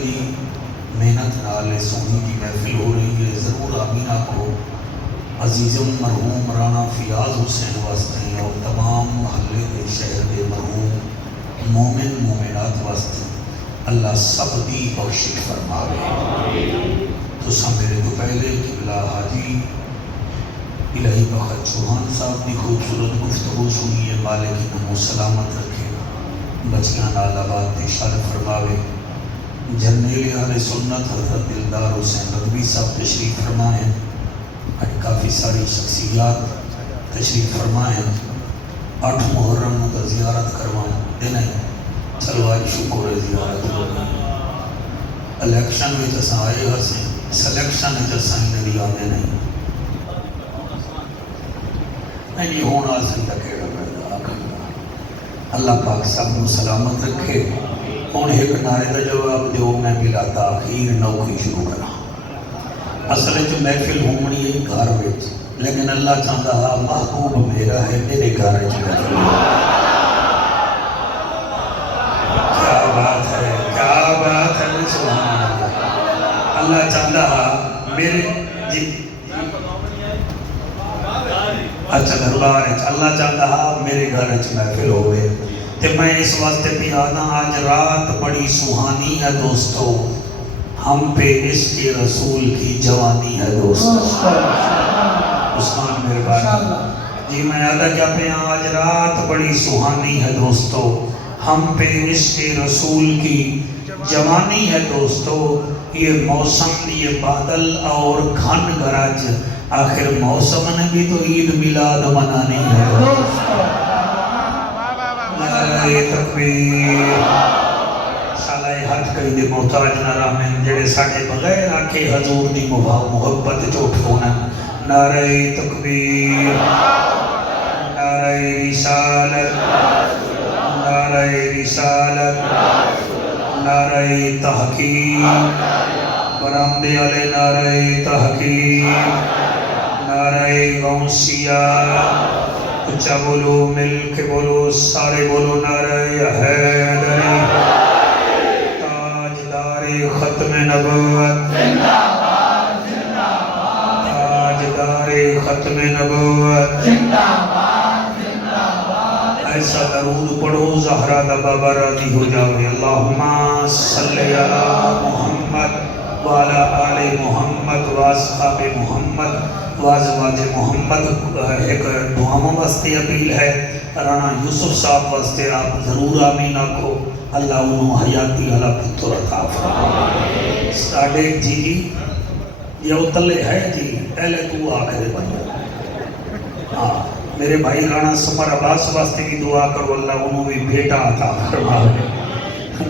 بڑی محنت نال سونی کی محفل ہو رہی ہے، ضرور آمین آکھو۔ عزیزم مرحوم رانا فیاض حسین واسطے اور تمام محلے کے شہر کے مرحوم مومن مومنات واسطے اللہ سب دی بخشش فرماوے۔ تو میرے تو پہلے قبلہ حاجی الہی بخت چوہان صاحب کی خوبصورت گفتگو سنیے، مالک نمو سلامت رکھے، بچیاں نال آباد دی شرف فرماوے۔ جرنیل اہل سنت حضرت دلدار حسین ندوی صاحب تشریف فرمائے ہیں، کافی ساری شخصیات تشریف فرمائے ہیں۔ 8 محرم کا زیارت کروائیں دینا ہے، چلو آج شکر ہے زیارت ہوگی۔ الیکشن میں جسا آئے گا سے سلیکشن میں جسا ہی نہیں آنے نہیں نہیں ہونا سے تکیڑا پیدا آخر اللہ پاک سب کو سلامت رکھے۔ ہون ایک نعرے کا جواب دیو میں ملا تاخیر نوکری شروع کرا۔ اصل جو محفل ہومنی ہے گھر وچ، لیکن اللہ چاہتا ہے محبوب میرا ہے میرے گھر وچ محفل۔ کیا بات ہے، کیا بات ہے، سبحان اللہ۔ اللہ چاہتا ہے میرے جی اچھا دربار ہے، اللہ چاہتا ہے میرے گھر وچ محفل ہوئے۔ تے میں اس واسطے بھی آنا، آج رات بڑی سہانی ہے دوستو، ہم پہ عشق رسول کی جوانی ہے دوستو۔ عثمان مہربانی جی میں آدھا کیا پہ آج رات بڑی سہانی ہے دوستو، ہم پہ عشق رسول کی جوانی ہے دوستو۔ یہ موسم، یہ بادل اور گھن گرج، آخر موسم نے بھی تو عید میلاد منانی ہے دوستو۔ نعرہ تکبیر، سالہ حد کئی دے محتاج نہ رامن جڑے ساڑھے بغیر آکے حضور دی محبت چوٹ ہونا۔ نعرہ تکبیر، نعرہ رسالت، نعرہ رسالت، نعرہ تحقیق، برامدے علی نعرہ تحقیق، نعرہ غوثیہ، اچھا بولو مل کے بولو سارے بولو نعرہ حیدری، تاجدار ختم نبوت، تاجدار ختم نبوت، ایسا درود پڑھو زہرہ دا بابا راضی ہو جاوے۔ اللہم صلی علی محمد وعلی آل محمد واصحاب محمد وازواج محمد۔ ایک دعاوں واسطے اپیل ہے، رانا یوسف صاحب واسطے آپ ضرور آمین آکھو، اللہ انہوں حیاتی علا پتر عطا فرمائے۔ ساڑھے جی یہ اتلے ہے جی پہلے تو آخر بھائی میرے بھائی رانا سمر عباس واسطے کی دعا کرو، اللہ انہوں بھی بیٹا عطا فرمائے۔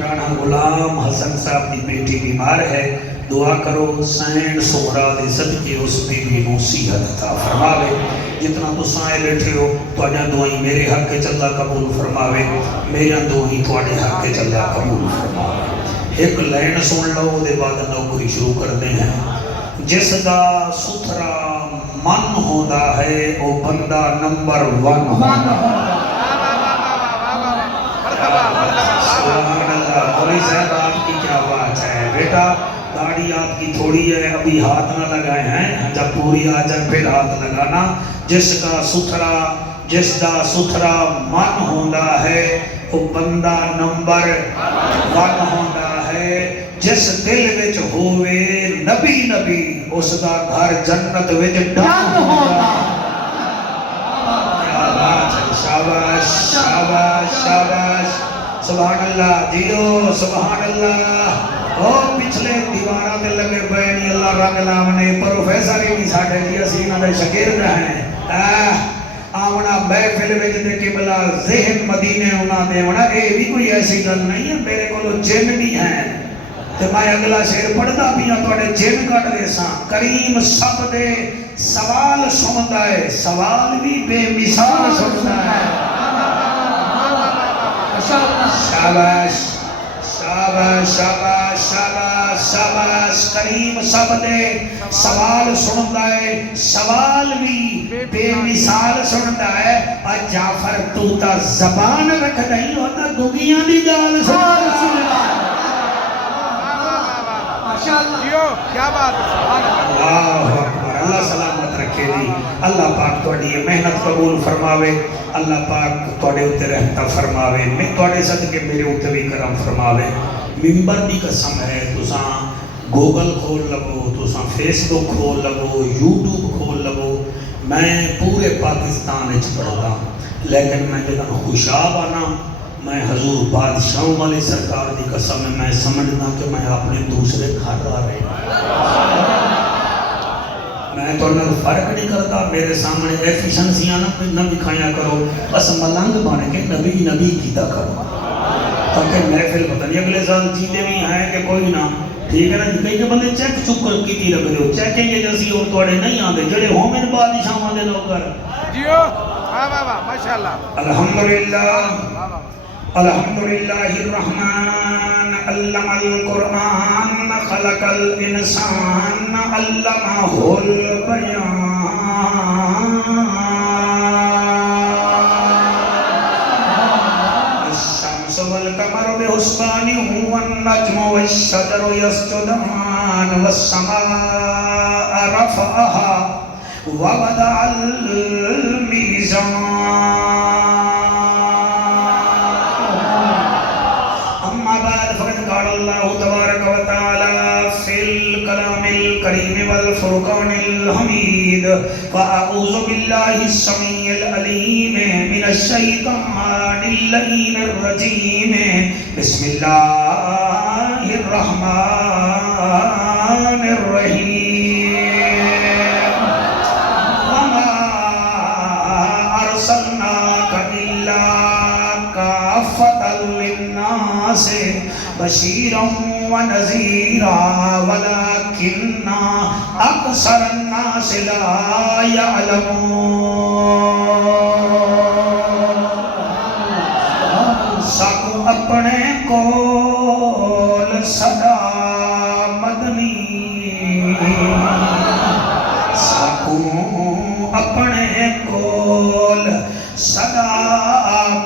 رانا غلام حسن صاحب دی بیٹی بیمار ہے، دعا کرو سین سغرا دے صدقے اس بی بی نو صحت عطا فرماوے۔ جتنا تو سائے بیٹھے ہو تو آجا دعائیں میرے حق کے چلا قبول فرماوے، میرے دعائیں تو آجے حق کے چلا قبول فرماوے۔ ایک لین سن لو دے بعد نوکری شروع کر دیں ہیں۔ جس دا ستھرا من ہوتا ہے وہ بندہ نمبر 1 ہوتا ہے۔ سبحان اللہ، مولی صاحب آپ کی کیا بات ہے بیٹا، داڑھی آپ کی تھوڑی ہے ابھی ہاتھ نہ لگائے ہیں، جب پوری آ جائے پھر ہاتھ لگانا۔ جس دا ستھرا من ہوتا ہے وہ بندہ نمبر 1 ہوتا ہے۔ جس دل وچ ہووے نبی نبی اس دا گھر جنت وچ ڈان ہوتا۔ کیا بات ہے، شاباش شاباش شاباش، سبحان اللہ جیو، سبحان اللہ۔ اور پچھلے دیوارہ دے لگے بینی اللہ رنگ لامنے پروفیسر ہی نہیں ساڑھے جی اسی نہ دے شکرد ہیں۔ آمنا محفل وچ دے قبلہ ذہن مدینے انہاں دے ہونا، اے بھی کوئی ایسی گل نہیں ہے، میرے کو جن بھی ہیں۔ تو میں اگلا شعر پڑھتا بھی ہوں توڑے جن کٹ دے ساں۔ کریم سب دے سوال سنتا ہے، سوال بھی بے مثال سنتا ہے۔ شاباش شاباش شاباش شاباش شاباش، کریم سب دے سوال سنتا ہے، سوال بھی بے مثال سنتا ہے۔ اور جعفر تو تا زبان رکھ نہیں ہوتا دنیا دی گال سنتا ہے۔ جیو کیا بات ہے سبحان اللہ اللہ اکبر اللہ سلامت رکھے دی اللہ پاک تھوڑی محنت قبول فرماوے اللہ پاک تھوڑے اتنے رحمتہ فرماوے میں تھوڑے صدقے میرے اتنے بھی کرم فرماوے ممبر دی قسم ہے تساں گوگل کھول لگو تساں فیس بک کھول لگو یوٹیوب کھول لگو میں پورے پاکستان اچ پڑھا لیکن میں جدہ خوشاب آنا میں حضور بادشاہ والی سرکار دی قسم ہے میں سمجھنا کہ میں اپنے دوسرے گھر آ رہے میں تو انہوں فرق نہیں کرتا میرے سامنے ایفیشنسیاں نہ دکھایا کرو بس ملنگ بن کے نبی کیتا کرو تاکہ محفل پتہ نہیں اگلے سال جیتے بھی ہیں کہ کوئی نہ ٹھیک ہے نا کئی کہ بندے چیک چکر کیتی رکھ دو چیکنگ ایجنسی اور توڑے نہیں آتے جڑے ہومن بادشاہ والے نوکر جیو واہ واہ واہ ماشاءاللہ الحمدللہ الحمدللہ الرحمن علم القرآن خلق الانسان علمہ البیان الشمس والقمر بحسبان والنجم والشجر يسجدان والسماء رفعها ووضع الميزان اللہ تبارک و تعالی فی الکلام الکریم والفرقان الحمید فاعوذ باللہ السمیع العلیم من الشیطان اللعین الرجیم بسم اللہ الرحمن الرحیم وما ارسلناک الا کافۃ للناس بشیرا ونذیرا ولکن اکثر الناس لا یعلمون ساکو اپنے کول صدا مدنی ساکو اپنے کول صدا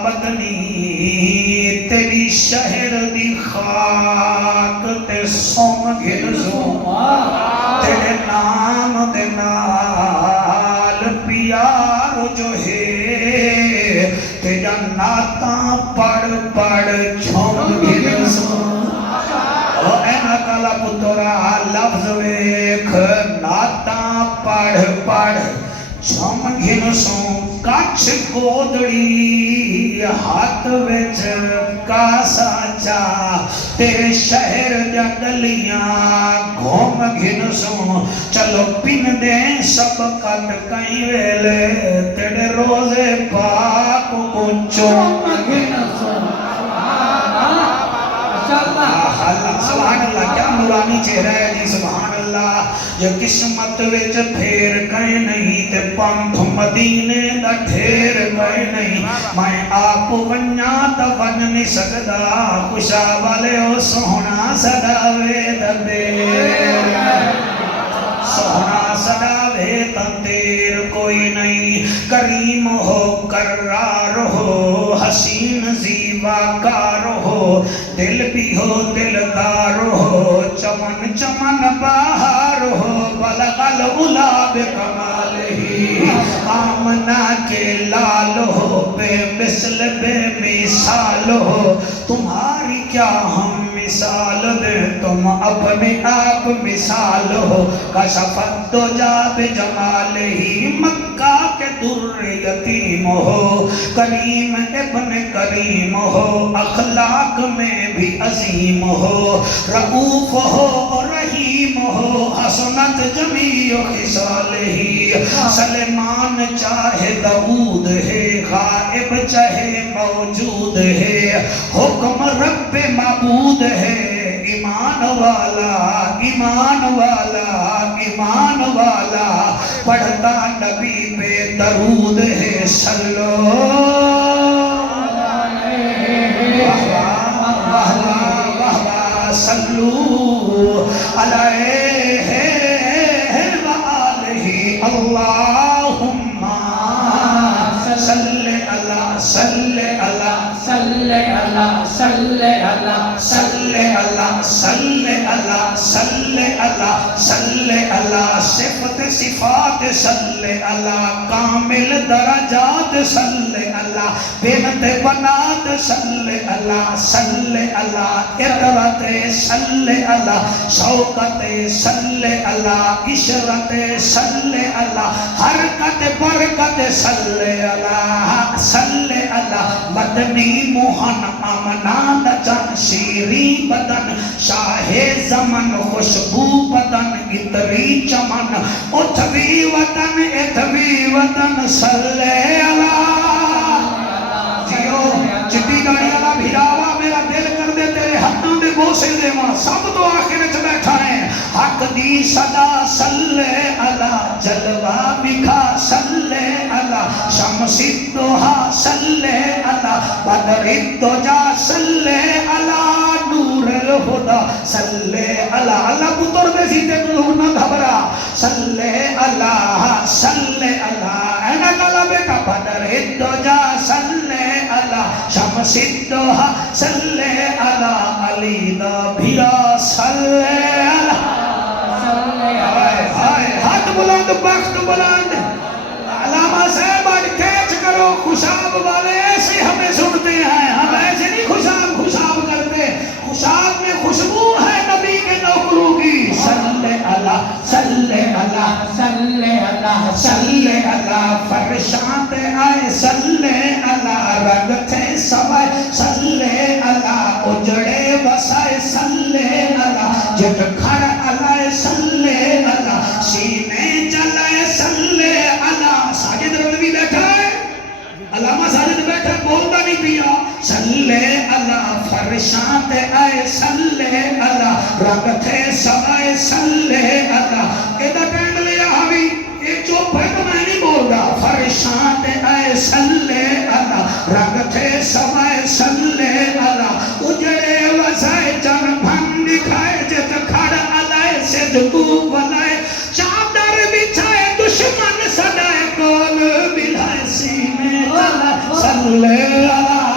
مدنی تیری شہر دی خاک تے سوم گھرزوں تیرے نام دے نال پیار جو ہے تیرا ناتا پڑھ چھوم گھرزوں او اینا کالا پترا لفظ ویکھ ناتا پڑھ چھوم گھرزوں کچھ گودڑی ہاتھ وچ کاسا چا تیرے شہر جا گلیاں گھوم گھنسوں چلو پن دیں سب کٹ کئی ویلے تیرے روزے پاک کو چوم گھنسوں سبحان اللہ کیا نورانی چہرہ ہے جی سبحان اللہ جو قسمت وچ پھیر گئے نہیں تے پنڈ مدینے دا ٹھیر گئے نہیں میں آپ ونیا تا ون نہیں سکدا خوشا والے او سونا سداوے دبیر سونا سداوے تندیر کوئی نہیں کریم ہو کرار ہو حسین زیبا کار ہو دل بھی ہو دلدار ہو چمن چمن باہر ہو بلغ العلا بکمالہ آمنہ کے لال ہو بے مثل بے مثال ہو تمہاری کیا ہم مثال دے تم اپنے آپ مثال ہو کشفت دو جاب جمال ہی مکہ کے در یتیم ہو کریم ابن کریم ہو اخلاق میں بھی عظیم ہو رؤوف ہو رحیم ہو حسنت جمیع خصال ہی سلیمان چاہے داؤد ہے غائب چاہے موجود ہے حکم رب معبود ہے ایمان والا ایمان والا ایمان والا پڑھتا نبی پہ درود ہے صلو صلو علیہ وآلہ اللہم صلی اللہ صلی اللہ صلی اللہ صلی اللہ صلی اللہ صلی اللہ صلی اللہ صلی اللہ صفت صفات صلی اللہ کامل درجات صلی اللہ بنت بنات صلی اللہ صلی اللہ اطرت صلی اللہ شوقت صلی اللہ عشرت صلی اللہ حرکت برکت صلی اللہ صلی اللہ مدنی موہن آمنان جن شیری بدن شاہ زمن خوشبو بدن اتری چمن اتوی وطن اتوی وطن صلی اللہ جیو چٹی گاڑی اللہ بھیراوا میرا دل کر دے تیرے حقوں میں بوسے دے ماں سب تو آخر چھ بیٹھا ہے حق دی صدا صلی اللہ جلوہ بکھا صلی اللہ شمس الدوحہ صلی اللہ بدر الدجا صلی اللہ نور الہدا صلی اللہ اللہ پتر دے سیتے تو نہ گھبرا صلی اللہ صلی اللہ اینا کالا بیٹا بدر الدجا صلی اللہ شمس الدوحہ صلی اللہ علی دا بھیرا صلی اللہ ہاتھ بلند بخت بلند علامہ صاحب آج کیچ کرو خوشاب والے ایسے ہمیں سنتے ہیں ہم ایسے نہیں خوشاب کرتے خوشاب میں خوشبو ہے نبی کے نوکروں کی صلی اللہ صلی اللہ صلی اللہ صلی اللہ فرشاں آئے صلی اللہ رنگ تھے سوائے صلی اللہ اجڑے بسائے صلی اللہ جب کھڑ علائے صلی اللہ سینے جلائے صلی اللہ ساجد رضوی بیٹھا ہے علامہ ساجد بیٹھا بولتا نہیں پیا صلی اللہ فرشاں آئے صلی اللہ رنگ تھے سوائے صلی اللہ ایدہ کہنے لیا حوی ایک چوپ ہے تو میں نہیں بول رہا فرشاں آئے صلی اللہ رنگ تھے سوائے صلی اللہ اجڑے وسائے جن بھن دکھائے جت کھڑ علائے صدقو بلائے چادر بچھائے دشمن صدائے کول بلائے سینے جلائے صلی اللہ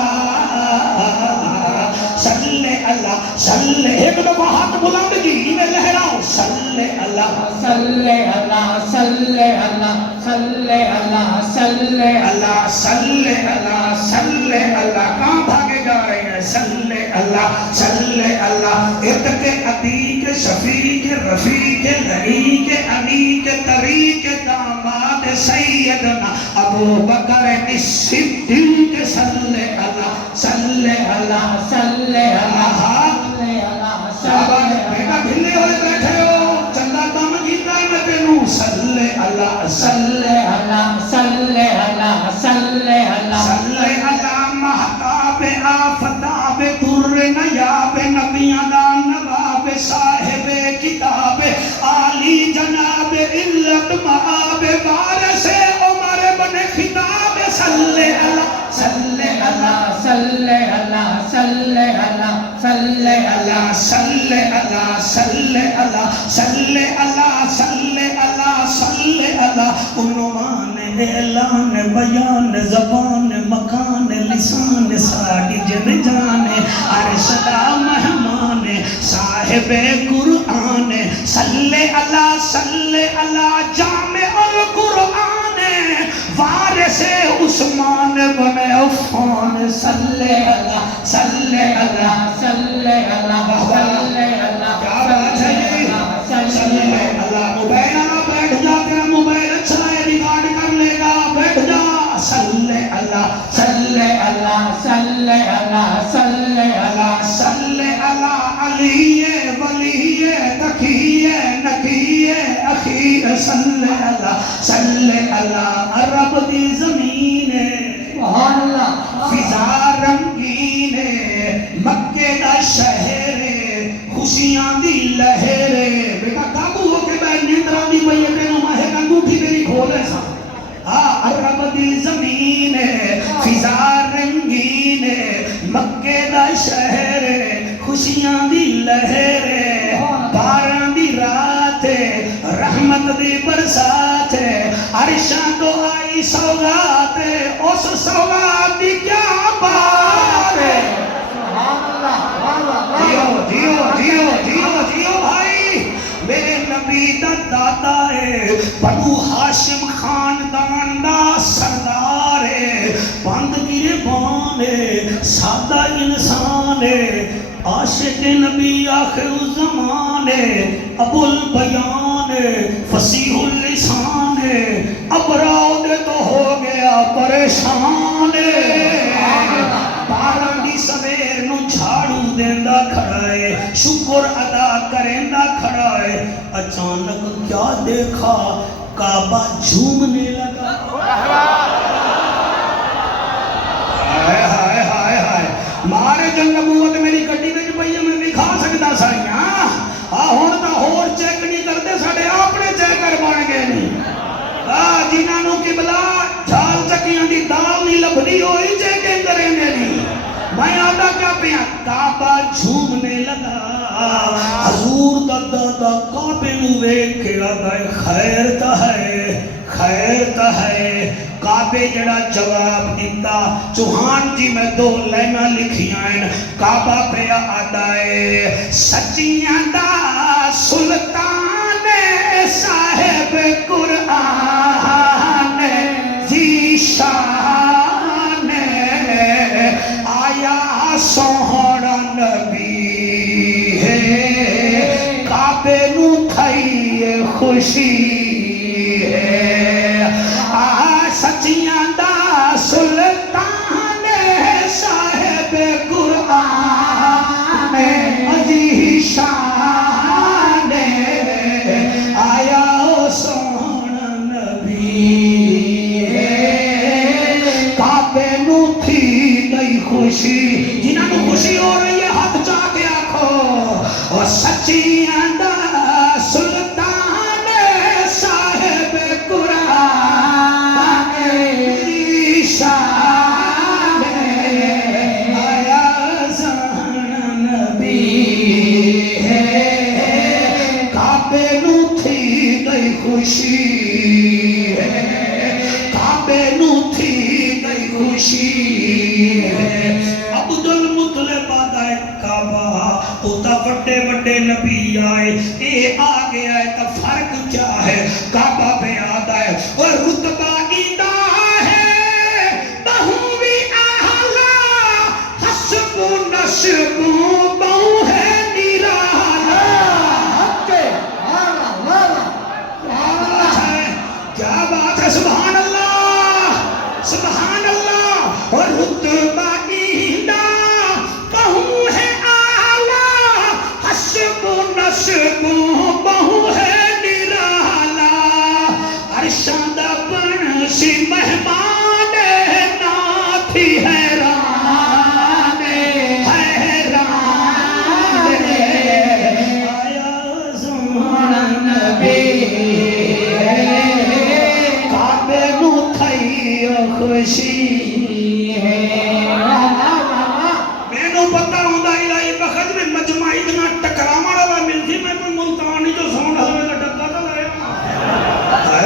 صلی اللہ صلی ایک دفعہ ہاتھ بلند کی انہیں لہراؤ صلی اللہ صلی اللہ صلی اللہ صلی اللہ صلی اللہ صلی اللہ صلی اللہ کہاں بھاگے جا رہے ہیں صلی اللہ صلی اللہ اتق عتیق شفیق رفیق لعیق انیق طریق داماد سیدنا ابو بکر صدیق صلی اللہ صلی اللہ صلی اللہ صحابہ بیٹا بھلے ہوئے بیٹھے ہو چندہ کام گیتا ہے میں تینوں صلی اللہ صلی اللہ صلی اللہ صلی اللہ صلی اللہ محتاب آفتاب در نیاب نبیان نواب صاحب کتاب عالی جناب علت معاب وارث عمر بن خطاب صلی اللہ صلی اللہ صلی اللہ صلی اللہ صلی اللہ صلی اللہ صلی اللہ صلی اللہ صلی اللہ صلی اللہ عنوان اعلان بیان زبان مکان لسان ساڑی جن جانے عرش دا مہمان صاحب قرآن صلی اللہ جامع القرآن وارث عثمان بن عفان صلی اللہ صلی اللہ صلی اللہ صلی اللہ کیا بات ہے صلی اللہ موبائل آنا بیٹھ جا تیرا موبائل چلائے ریکارڈ کر لے گا بیٹھ جا صلی اللہ صلی اللہ صلی اللہ صلی اللہ صلی اللہ علی ولی تقی نقی اخی صلی اللہ عرب دی زمین سبحان اللہ فضا رنگین مکے دا شہر خوشیاں دی لہر بیٹا قابو ہو کے بیٹھ نیندرہ دی بیٹے نو ماہے انگوٹھی میری کھولے سا عرب دی زمین فضا رنگین مکے دا شہر خوشیاں دی لہر باران دی رات رحمت دی برسات عرشاں تو آئی سوگات اس سوگات دی کیا بات ہے دیو دیو دیو دیو دیو بھائی آتا ہے بنو ہاشم خاندان دا سردار ہے بند گربان ہے سادہ انسان ہے عاشق نبی آخر الزمان ہے ابو البیان ہے فصیح اللسان ہے اب راؤ دے تو ہو گیا پریشان ہے بارانی سویر نو جھاڑو دیندہ کھڑا ہے شکر ادا کرندہ کھڑا ہے اچانک کیا دیکھا کعبہ جھومنے لگا ہائے ہائے ہائے ہائے مارے جن نبوت میری گڈی وچ پئی ہے میں دکھا سکدا سائیاں ہن تا ہور چیک نہیں کردے ساڈے اپنے چیکر بن گئے نہیں جنہاں نو قبلہ جھال چکیاں دی دال نہیں لبھدی ہوئی چیکنگ کریں گے نہیں میں آدھا کیا پیا کعبہ جھومنے لگا حضور دا دادا کعبے نو ویکھ کے آدھا خیر تا ہے کعبے جڑا جواب دیتا چوہان جی میں دو لائنہ لکھیاں ہیں کعبہ پہ آدھا ہے سچیاں دا سلطان صاحب قرآن ذیشان آیا سوہنا نبی ہے کعبے نو تھئی خوشی ہے سچیاں دا سلطان صاحب قرآن ذیشان آیا سوہنا نبی ہے کعبے نو تھی گئی خوشی جنہاں نو خوشی ہو رہی ہے ہاتھ چاہ کے آکھو اور سچیاں دا سلطان صاحب قرآن ذیشان آیا سوہنا نبی ہے کعبے نو تھی گئی خوشی ہے کعبے نو تھی گئی خوشی ہے عبدالمطلب آدھا کعبہ ہوتا بڑے بڑے نبی آئے اے آگے آئے تا فرق کیا ہے کعبہ پہ آدھا ہے اور رتبہ ایدہ ہے بہو بھی آہلا حسب و نسب بہو ہے نیرالا کیا بات ہے سبحان اللہ اور رتبہ ایدہ بہو ہے آہلا حسب و نسب بہو ہے نیرالا عرشان دا بنشی مہمان ناتھی حیران آیا سوہنا نبی کعبے نو تھئی خوشی ہے میں نو پتہ ہوندہ الہی بخت میں مجمع اتنا ٹکراما رہا ملتی میں کوئی ملتانی جو سونا ہوئے کا ڈبا کا لائے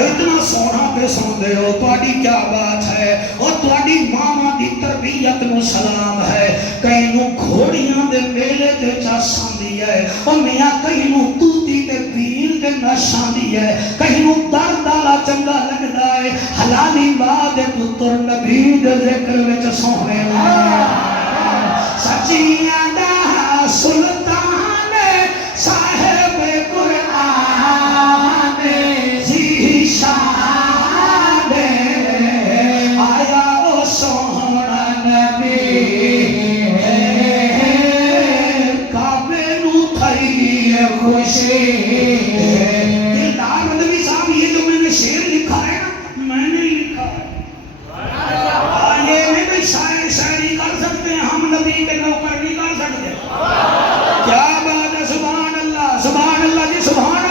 اتنا سونا پہ سوندے ہو تواڈی کیا بات ہے اور تواڈی ماما دی تربیت نو سلام ہے کہیں نو گھوڑیاں دے میلے تے چاساندی ہے اور میاں کہیں نو توتی تے پیر تے نشاندی ہے کہیں نو درد آلا چنگا لگدا ہے حلالی ماں دے پتر نبی دے ذکر وچ سونے سچیاں دا سلطان صاحب قرآن ذیشان آیا او سوہنا نبی کعبے نو تھئی خوشی دلدار مدنی صاحب یہ جو میں نے شعر لکھا ہے نا میں نے لکھا ہے یہ نہیں بھی شاعری کر سکتے ہیں ہم نبی کے نوکر نہیں کر سکتے کیا بات ہے سبحان اللہ جی سبحان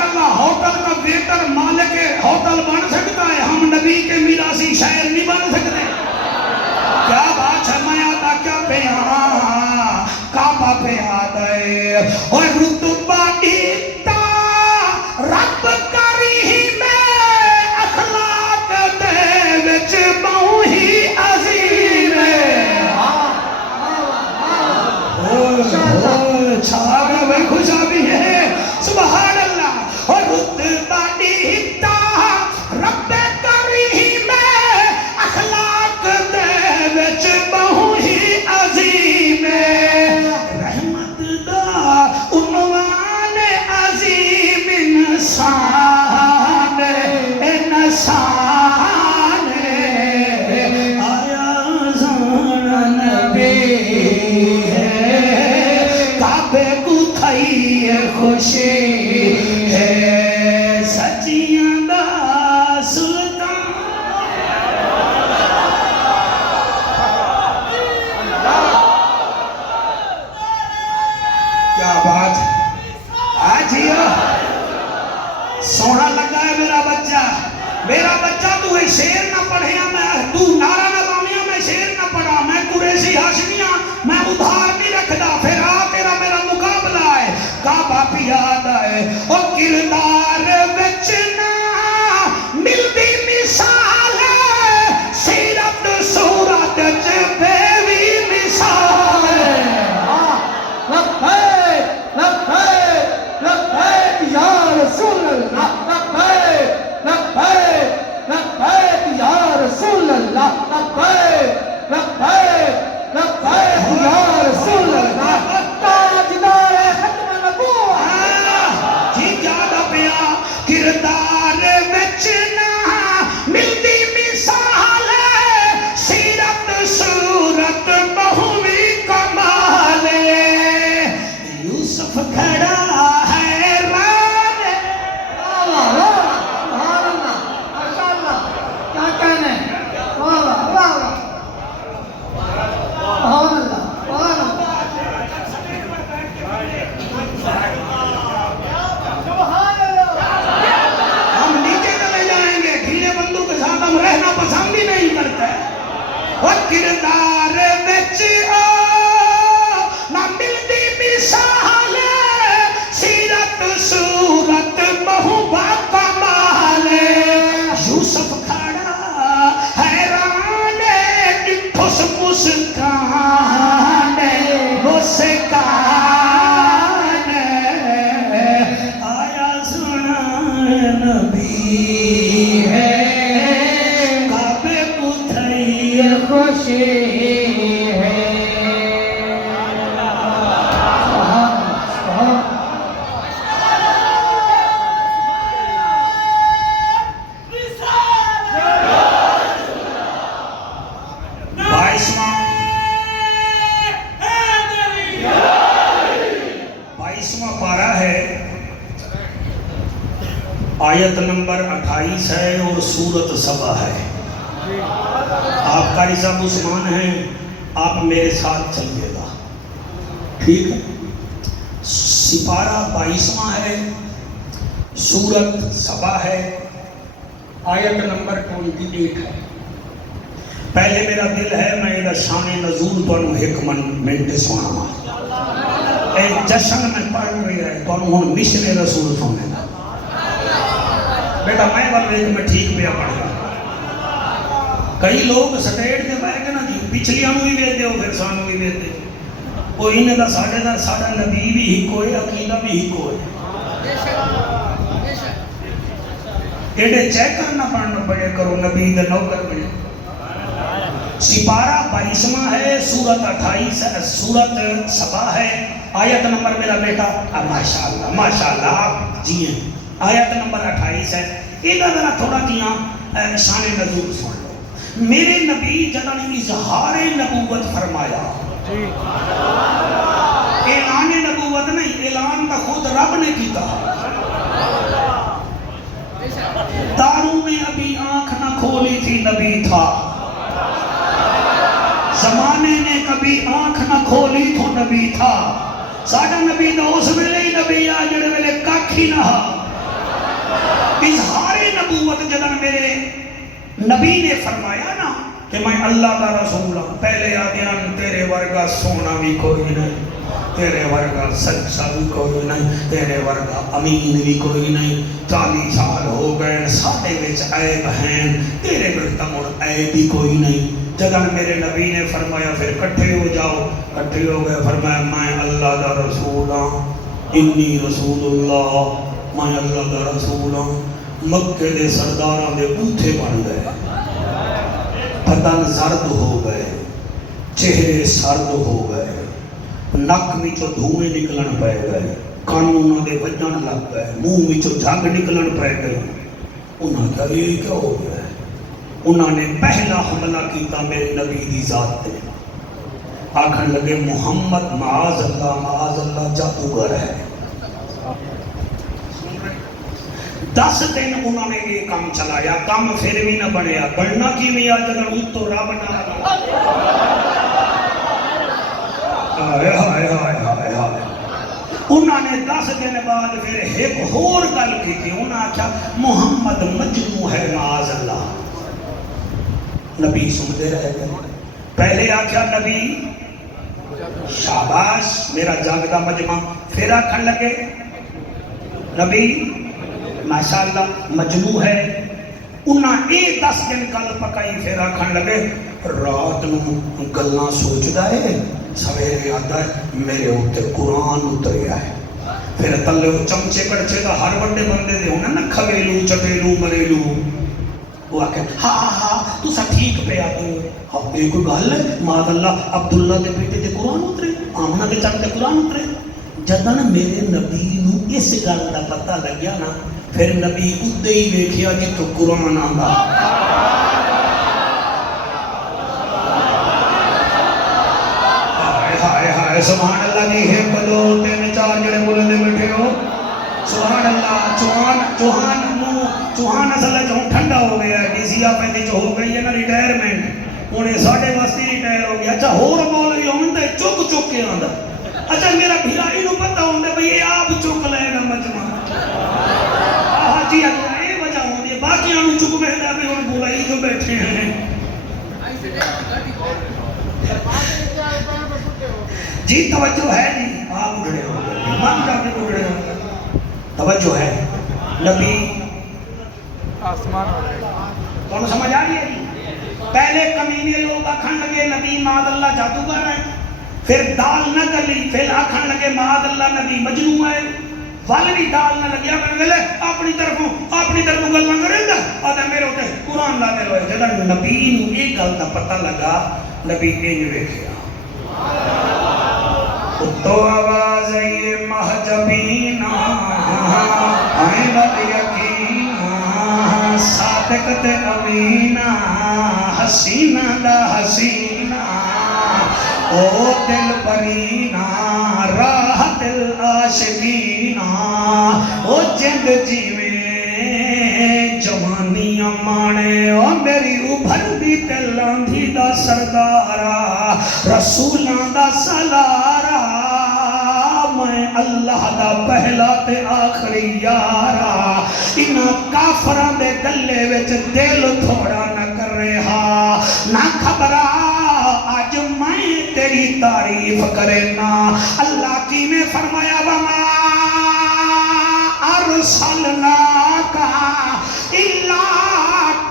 اللہ ہوٹل کا ویٹر مالک ہوٹل بن سکتا ہے ہم نبی کے میراثی شاعر نہیں بن سکتے کیا بات ہے میں آتا کیا پہ کعبہ پہ آدھے اور رتبہ دیتا رب کری میں اخلاق دے وچ بہو ہی عظیم چھاگا بھائی خوشا بھی ہے سبحان اللہ اور آئی خوشی ہے سچیاں دا سلطان کیا بات آج ہی سونا لگا ہے میرا بچہ تو ہے شیر نہ پڑھیا میں تو نعرہ نہ لاؤنیا میں شیر نہ پڑھا میں قریشی ہاشمیاں میں ادھار نہیں رکھدا پھر تیرا میرا مقابلہ ہے کعبہ پہ یاد آئے او کردار وچ نہ ملدی مثال ہے سیرت صورت چ بیوی مثال لبیک لبیک لبیک یا رسول اللہ لبیک لبیک لبیک یا رسول اللہ لبیک لبیک لبیک یا رسول اللہ تاجدار ختم نبوت جی یاد پیا کردار وچ نہ ملدی مثال ہے سیرت صورت بہوی کمال یوسف کھڑا ہے ران سبحان اللہ ماشاءاللہ کیا کہنے واہ واہ واہ سبحان اللہ سبحان اللہ ہم نیچے چلے جائیں گے ڈھیلے بندوں کے ساتھ ہم رہنا پسند ہی نہیں کرتے وہ کردار وچ نہ ملدی مثال سیرت صورت بہو کمال یوسف کھڑا حیران ٹھس مسکان مسکان آیا سنا نبی ہے کعبے کو تھئی خوشی ہے آیت نمبر 28 ہے اور سورت سبا ہے آپ قاری صاحب عثمان ہیں آپ میرے ساتھ چلیے گا ٹھیک ہے سپارہ 22واں ہے سورت سبا ہے آیت نمبر 28 ہے پہلے میرا دل ہے میں ادھر شان نزول پڑھوں ایک منٹ سونا ایک جشن میں پڑھ رہی ہے پڑھوں ہوں مشن رسول سونے گا بیٹا میں بل ایک میں ٹھیک پیا پڑھ گا کئی لوگ سٹیٹ دے بائے گے نا جی پچھلی ہم بھی بیتے ہو پھر سانو بھی بیتے وہ انہیں دا ساڑھا نبی بھی ہی کوئی عقیدہ بھی ہی کوئی ایڈے چیک کرنا پڑھنا پڑے کرو نبی دے نوکر بنے سپارہ 22واں ہے سورت 28 سورت سبا ہے آیت نمبر میرا بیٹا ماشاءاللہ جی ہیں آیت نمبر 28 ہے ادھر ذرا تھوڑا کیا شان نزول سن لو میرے نبی جنہوں نے اظہار نبوت فرمایا اعلان نبوت نہیں اعلان کا خود رب نے کی کہا داروں نے ابھی آنکھ نہ کھولی تھی نبی تھا زمانے نے کبھی آنکھ نہ کھولی تو نبی تھا ساڑھا نبی تو اس ویلے ہی نبی آ جڑے ویلے کاکھی نہ اظہار نبوت جدن میرے نبی نے فرمایا نا کہ میں اللہ کا رسول ہوں پہلے آدھیان تیرے ورگا سونا بھی کوئی نہیں تیرے ورگا سچا بھی کوئی نہیں تیرے ورگا امین بھی کوئی نہیں 40 سال ہو گئے ساڑھے وچ عیب ہیں تیرے بڑتا مڑ عیب بھی کوئی نہیں جدن میرے نبی نے فرمایا پھر کٹھے ہو جاؤ کٹھے ہو گئے فرمایا میں اللہ کا رسول ہوں انی رسول اللہ میں اللہ کا رسول ہوں مکے دے سرداراں دے بوتھے بن گئے بدن زرد ہو گئے چہرے سرد ہو گئے نک وچوں دھوئیں نکلن پے گئے کان انہاں دے وجن لگ گئے منہ وچوں جھگ نکلن پے گئے انہاں کہا یہ کیا ہو گیا ہے انہاں نے پہلا حملہ کیتا میرے نبی دی ذات تے آکھن لگے محمد معاذ اللہ جادوگر ہے۔ 10 دن انہوں نے یہ کام چلایا، کام پھر بھی نہ بنیا۔ بننا کی بھی آج اگر تو رب نہ انہوں نے 10 دن بعد پھر ایک اور گل کی تھی۔ انہوں نے آکھا محمد مجنون ہے معاذ اللہ۔ نبی سمجھے رہ گئے۔ پہلے آکھا نبی شاباش میرا جاگدہ مجمع، پھر آکھن لگے نبی ماشاءاللہ مجنون ہے۔ انہاں 10 دن گل پکائی، پھر آکھن لگے رات نو گلاں سوچدا ہے سویرے آتا ہے میرے اوتے قرآن اتریا ہے۔ پھر تلے چمچے کڑچے دا ہر بڑے بندے دے ہونا نا کھویلو چٹیلو مریلو، وہ آکھے ہاں تو سا ٹھیک پہ آتے ہوئے ہاں یہ کوئی گل ہے ماد اللہ عبداللہ دے بیٹے دے قرآن اترے، آمنہ دے چک دے قرآن اترے۔ جدہ نا میرے نبی نو اس گل دا پتہ لگیا نا، پھر نبی ادھے ہی دیکھیا کہ تو قرآن آندا۔ سبحان اللہ دی ہے بلو 3-4 جڑے بولنے بیٹھے ہو سبحان اللہ۔ چوہان اصل ہے چوہان ٹھنڈا ہو گیا ہے، ڈی سی آپ پہ جو ہو گئی ہے نا ریٹائرمنٹ، انہیں 8:30 ریٹائر ہو گیا۔ اچھا ہور مولوی ہوندے چک کے آندا، اچھا میرا بھیلائی نو پتہ ہوندے بھئی یہ آپ چک لے گا مجمع۔ جی اللہ یہ وجہ ہوندی ہے، باقی انہوں چک بیٹھا بھی ان بولائی جو بیٹھے ہیں۔ جی توجہ ہے جی، آپ اٹھڑے ہو گئے، من جا کے اٹھڑے ہو گئے، توجہ ہے۔ نبی آسمان کون سمجھ آ رہی ہے جی؟ پہلے کمینے لوگ آکھن لگے نبی معاذ اللہ جادوگر ہے، پھر دال نہ گلی، پھر آکھن لگے معاذ اللہ نبی مجنون ہے، والوی دال نہ لگیا کرنے گلے اپنی طرفوں گل نہ کریں گا آدھا میرے ہوتے قرآن لا کے لوئے۔ جدہ نبی نو ایک گل دا پتہ لگا، نبی اینج ویکھیا تو آواز یہ محجبینا آئین یقینا صادق تے امینا حسینہ دا حسینہ او دل برینا راہ دل عاشقینا او جند جیویں جوانی امانے او میری ابھر دی تلاندھی دا سردارا رسولاں دا سلارا میں اللہ دا پہلا تے آخری یارا انہا کافران دے گلے وچ دل تھوڑا نہ کر رہا نہ خبرا آج میں تیری تعریف کرنا۔ اللہ کی نے فرمایا وما ارسلناک الا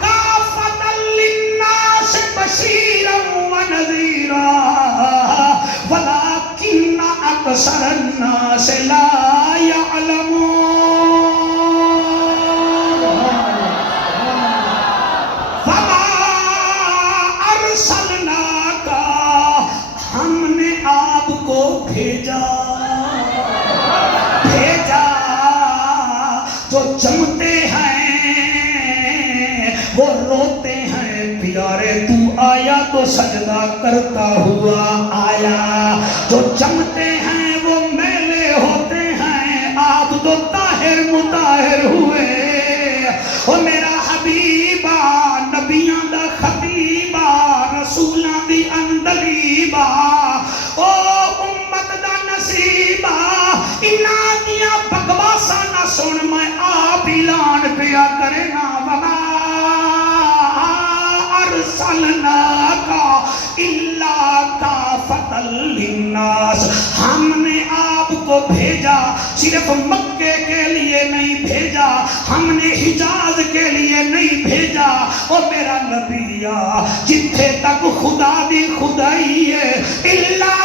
کافۃ للناس بشیرا ونذیرا ولکن اکثر الناس لا یعلمون۔ وما ارسلناک ہم نے آپ کو بھیجا جو جمتے ہیں وہ روتے ہیں پیارے تو آیا تو سجدہ کرتا ہوا آیا، جو جمتے ہیں وہ میلے ہوتے ہیں آپ تو طاہر مطاہر ہوئے۔ او میرا حبیبہ نبیاں دا خطیبہ رسولاں دی اندلیبہ او امت دا نصیبہ انہاں دیاں بکواساں نہ سن میں آپ اعلان پیا کرنا وما ارسلناک الا کافۃ للناس ہم نے آپ کو بھیجا صرف مکے کے لیے نہیں بھیجا، ہم نے حجاز کے لیے نہیں بھیجا۔ او میرا نبی جتھے تک خدا دی خدائی ہے الا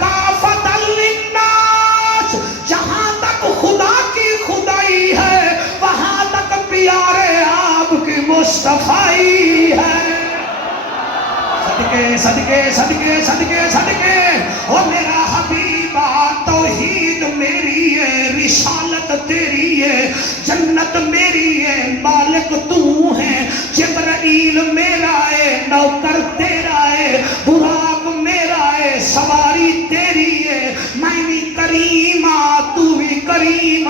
کافۃ للناس، جہاں تک خدا کی خدائی ہے وہاں تک پیارے آپ کی مصطفیٰ ہے۔ صدقے صدقے صدقے صدقے صدقے او میرا حبیبہ توحید میری ہے، رسالت تیری ہے، جنت میری ہے، مالک تو ہے، جبرائیل میرا ہے، نوکر تیرا ہے، براق میرا کریم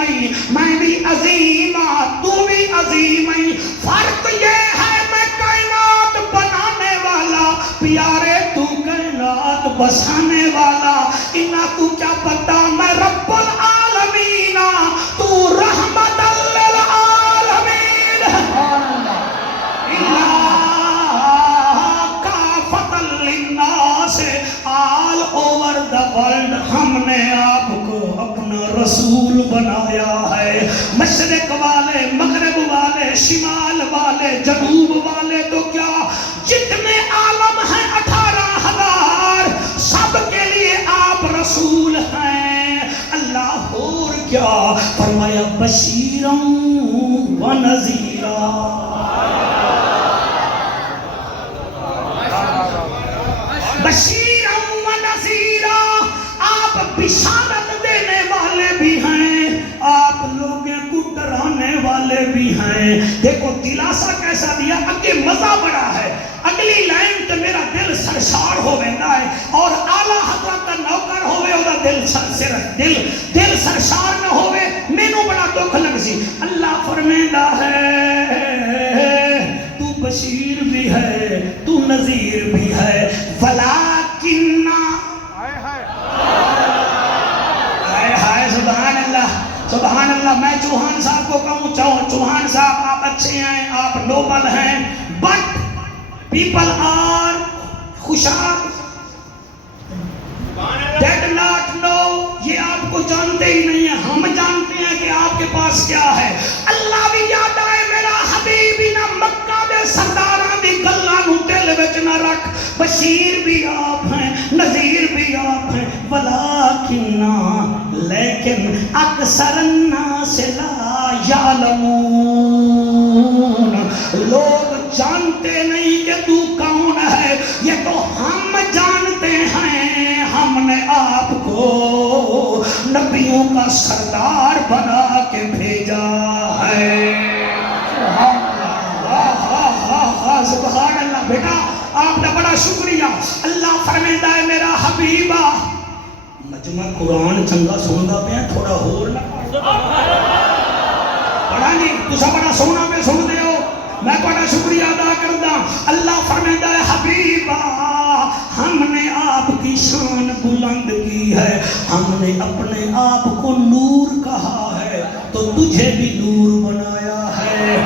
میں بھی عظیم تو بھی عظیم فرق یہ ہے میں کائنات بنانے والا پیارے تو کائنات بسانے والا انہا تو کیا پتا میں رب العالمین تو رحمت للعالمین آل اوور دا ورلڈ ہم نے آپ کو اپنا رسول بنایا ہے مشرق والے مغرب والے شمال والے جنوب والے تو کیا جتنے عالم ہیں 18,000 سب کے لیے آپ رسول ہیں اللہ اور کیا فرمایا بشیرا و نذیرا بشیرا و نذیرا آپ بشارت دینے والے بھی ہیں آپ لوگوں کو ڈرانے والے بھی ہیں دیکھو دلاسا کیسا دیا اگے مزہ بڑا ہے اگلی لائن تے میرا دل سرشار ہو ویندا ہے اور اعلی حضرت دا نوکر ہوے او دا دل سرشار نہ ہوے مینوں بڑا دکھ لگ سی اللہ فرمیندا ہے تو بشیر بھی ہے تو نذیر بھی ہے ولیکن سبحان اللہ میں چوہان صاحب کو کہوں چوہان صاحب آپ اچھے ہیں آپ نوبل ہیں بٹ پیپل آر خوشحال ڈیڈ ناٹ نو یہ آپ کو جانتے ہی نہیں ہیں ہم جانتے ہیں کہ آپ کے پاس کیا ہے اللہ بھی یاد آئے میرا حبیبی نہ مکہ دے سرداراں دی گلاں نوں دل وچ نہ رکھ بشیر بھی آپ ہیں نذیر بھی آپ ہیں لیکن اکثر الناس لا یعلمون لوگ جانتے نہیں کہ تو کون ہے یہ تو ہم جانتے ہیں ہم نے آپ کو نبیوں کا سردار بنا کے بھیجا ہے سبحان اللہ بیٹا آپ کا بڑا شکریہ اللہ فرمائندا ہے میرا حبیبہ مجمع قرآن چنگا سندا پیا تھوڑا ہور نہ پڑھا نہیں تسا بڑا سونا پہ سن دے ہو میں بڑا شکریہ ادا کردا اللہ فرمائندا ہے حبیبہ ہم نے آپ کی شان بلند کی ہے ہم نے اپنے آپ کو نور کہا ہے تو تجھے بھی نور بنایا ہے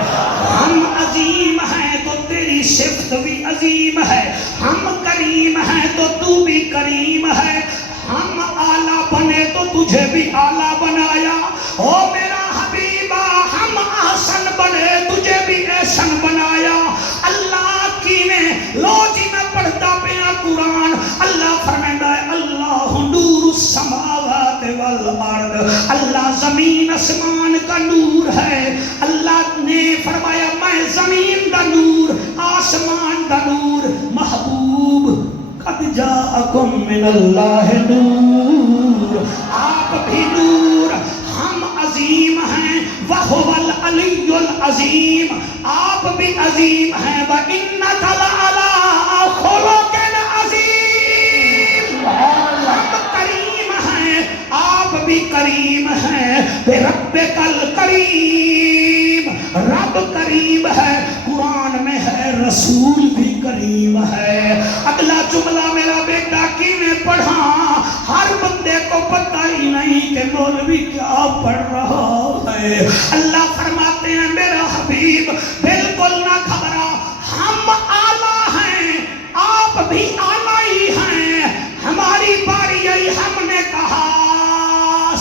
ہم عظیم ہیں تو تیری صفت بھی عظیم ہے ہم کریم ہیں تو تو بھی کریم ہے ہم آلہ بنے تو تجھے بھی آلہ بنایا او میرا حبیبہ ہم احسن بنے تجھے بھی احسن بنایا اللہ کی میں لو جی میں پڑھتا پیا قرآن اللہ فرمائندا ہے اللہ نور السماوات والارض اللہ زمین اسمان کا نور ہے اللہ نے فرمایا میں زمین دا نور آسمان دا نور محبوب قد جاءکم من اللہ نور آپ بھی نور ہم عظیم ہیں وَهُوَ الْعَلِيُّ الْعَظِيمُ آپ بھی عظیم ہیں وَإِنَّكَ لَعَلَىٰ خُلُقٍ عَظِيمٍ ہم کریم ہیں آپ بھی کریم ہیں رَبِّكَ الْكَرِيمُ رب کریم ہے قرآن میں ہے رسول بھی کریم ہے اگلا جملہ میرا بیٹا کی میں پڑھا ہر بندے کو پتہ ہی نہیں کہ مولوی کیا پڑھ رہا ہے اللہ فرماتے ہیں میرا حبیب بالکل نہ گھبرا ہم اعلیٰ ہیں آپ بھی اعلیٰ ہی ہیں ہماری باری آئی ہم نے کہا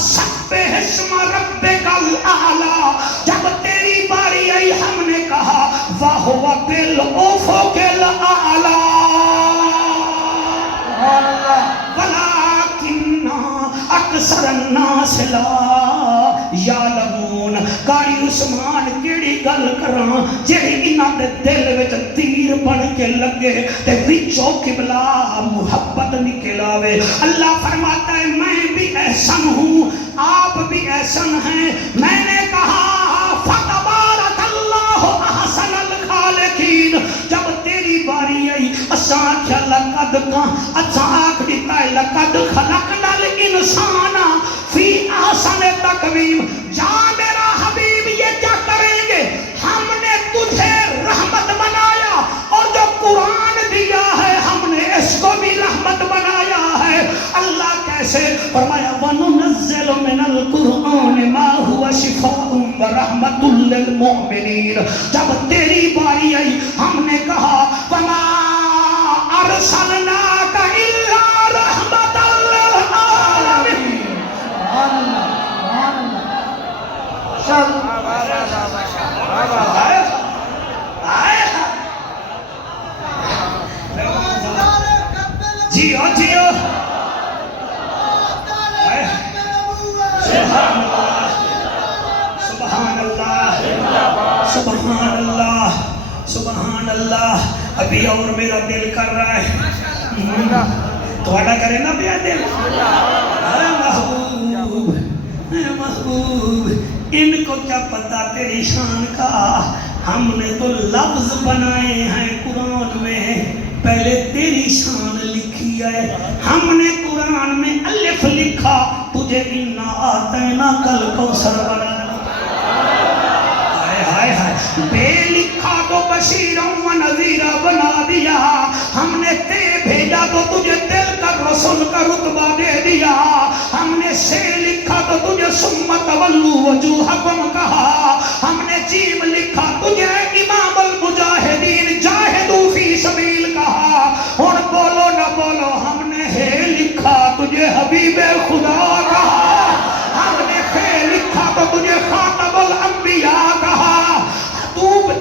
سبح اسم ربک الاعلیٰ جب تیری باری آئی ہم نے کہا وَهُوَ بِالْأُفُقِ الْأَعْلَىٰ وَلَٰكِنَّ أَكْثَرَ النَّاسِ لَا یعلمون قاری عثمان کیڑی گل کراں جڑی انہاں دے دل وچ تیر بن کے لگے تے وچوں قبلہ محبت نکل آوے اللہ فرماتا ہے میں بھی احسن ہوں آپ بھی احسن ہیں میں نے کہا فتبارک اللہ احسن الخالقین جب تیری باری آئی اساں کیا لقد کا اساں آکھ دیتا ہے لقد خلقنا الانسان فی احسن تقویم حبیب جا میرا حبیب یہ کیا کریں گے؟ ہم نے تجھے رحمت بنایا اور جو قرآن دیا ہے ہم نے اس کو بھی رحمت بنایا ہے۔ اللہ کیسے؟ فرمایا وَنُنَزِّلُ مِنَ الْقُرْآنِ مَا هُوَ شِفَاءٌ وَرَحْمَةٌ لِّلْمُؤْمِنِينَ۔ جب تیری باری آئی ہم نے کہا وَمَا أَرْسَلْنَاكَ إِلَّا رَحْمَةً لِّلْعَالَمِينَ۔ جیو جیو سبحان اللہ سبحان اللہ سبحان اللہ۔ ابھی اور میرا دل کر رہا ہے تھوڑا کرے نا پیا دل۔ اے محبوب اے محبوب ان کو کیا پتا تیری شان کا، ہم نے تو لفظ بنائے ہیں قرآن میں، پہلے تیری شان لکھی ہے۔ ہم نے قرآن میں الف لکھا، تجھے اِنَّا أَعْطَيْنَاكَ الْكَوْثَرَ بنا بے لکھا تو بشیرا و نذیرا بنا دیا۔ ہم نے تے بھیجا تو تجھے دل کا رسول کا رتبہ دے دیا۔ ہم نے سے لکھا تو تجھے ثم تولوا وجوہکم کہا۔ ہم نے جیم لکھا تجھے امام المجاہدین جاہدوا فی سبیل کہا۔ اور بولو نہ بولو ہم نے ہے لکھا تجھے حبیب خدا کہا۔ ہم نے ہے لکھا تو تجھے خاتم الانبیاء کہا۔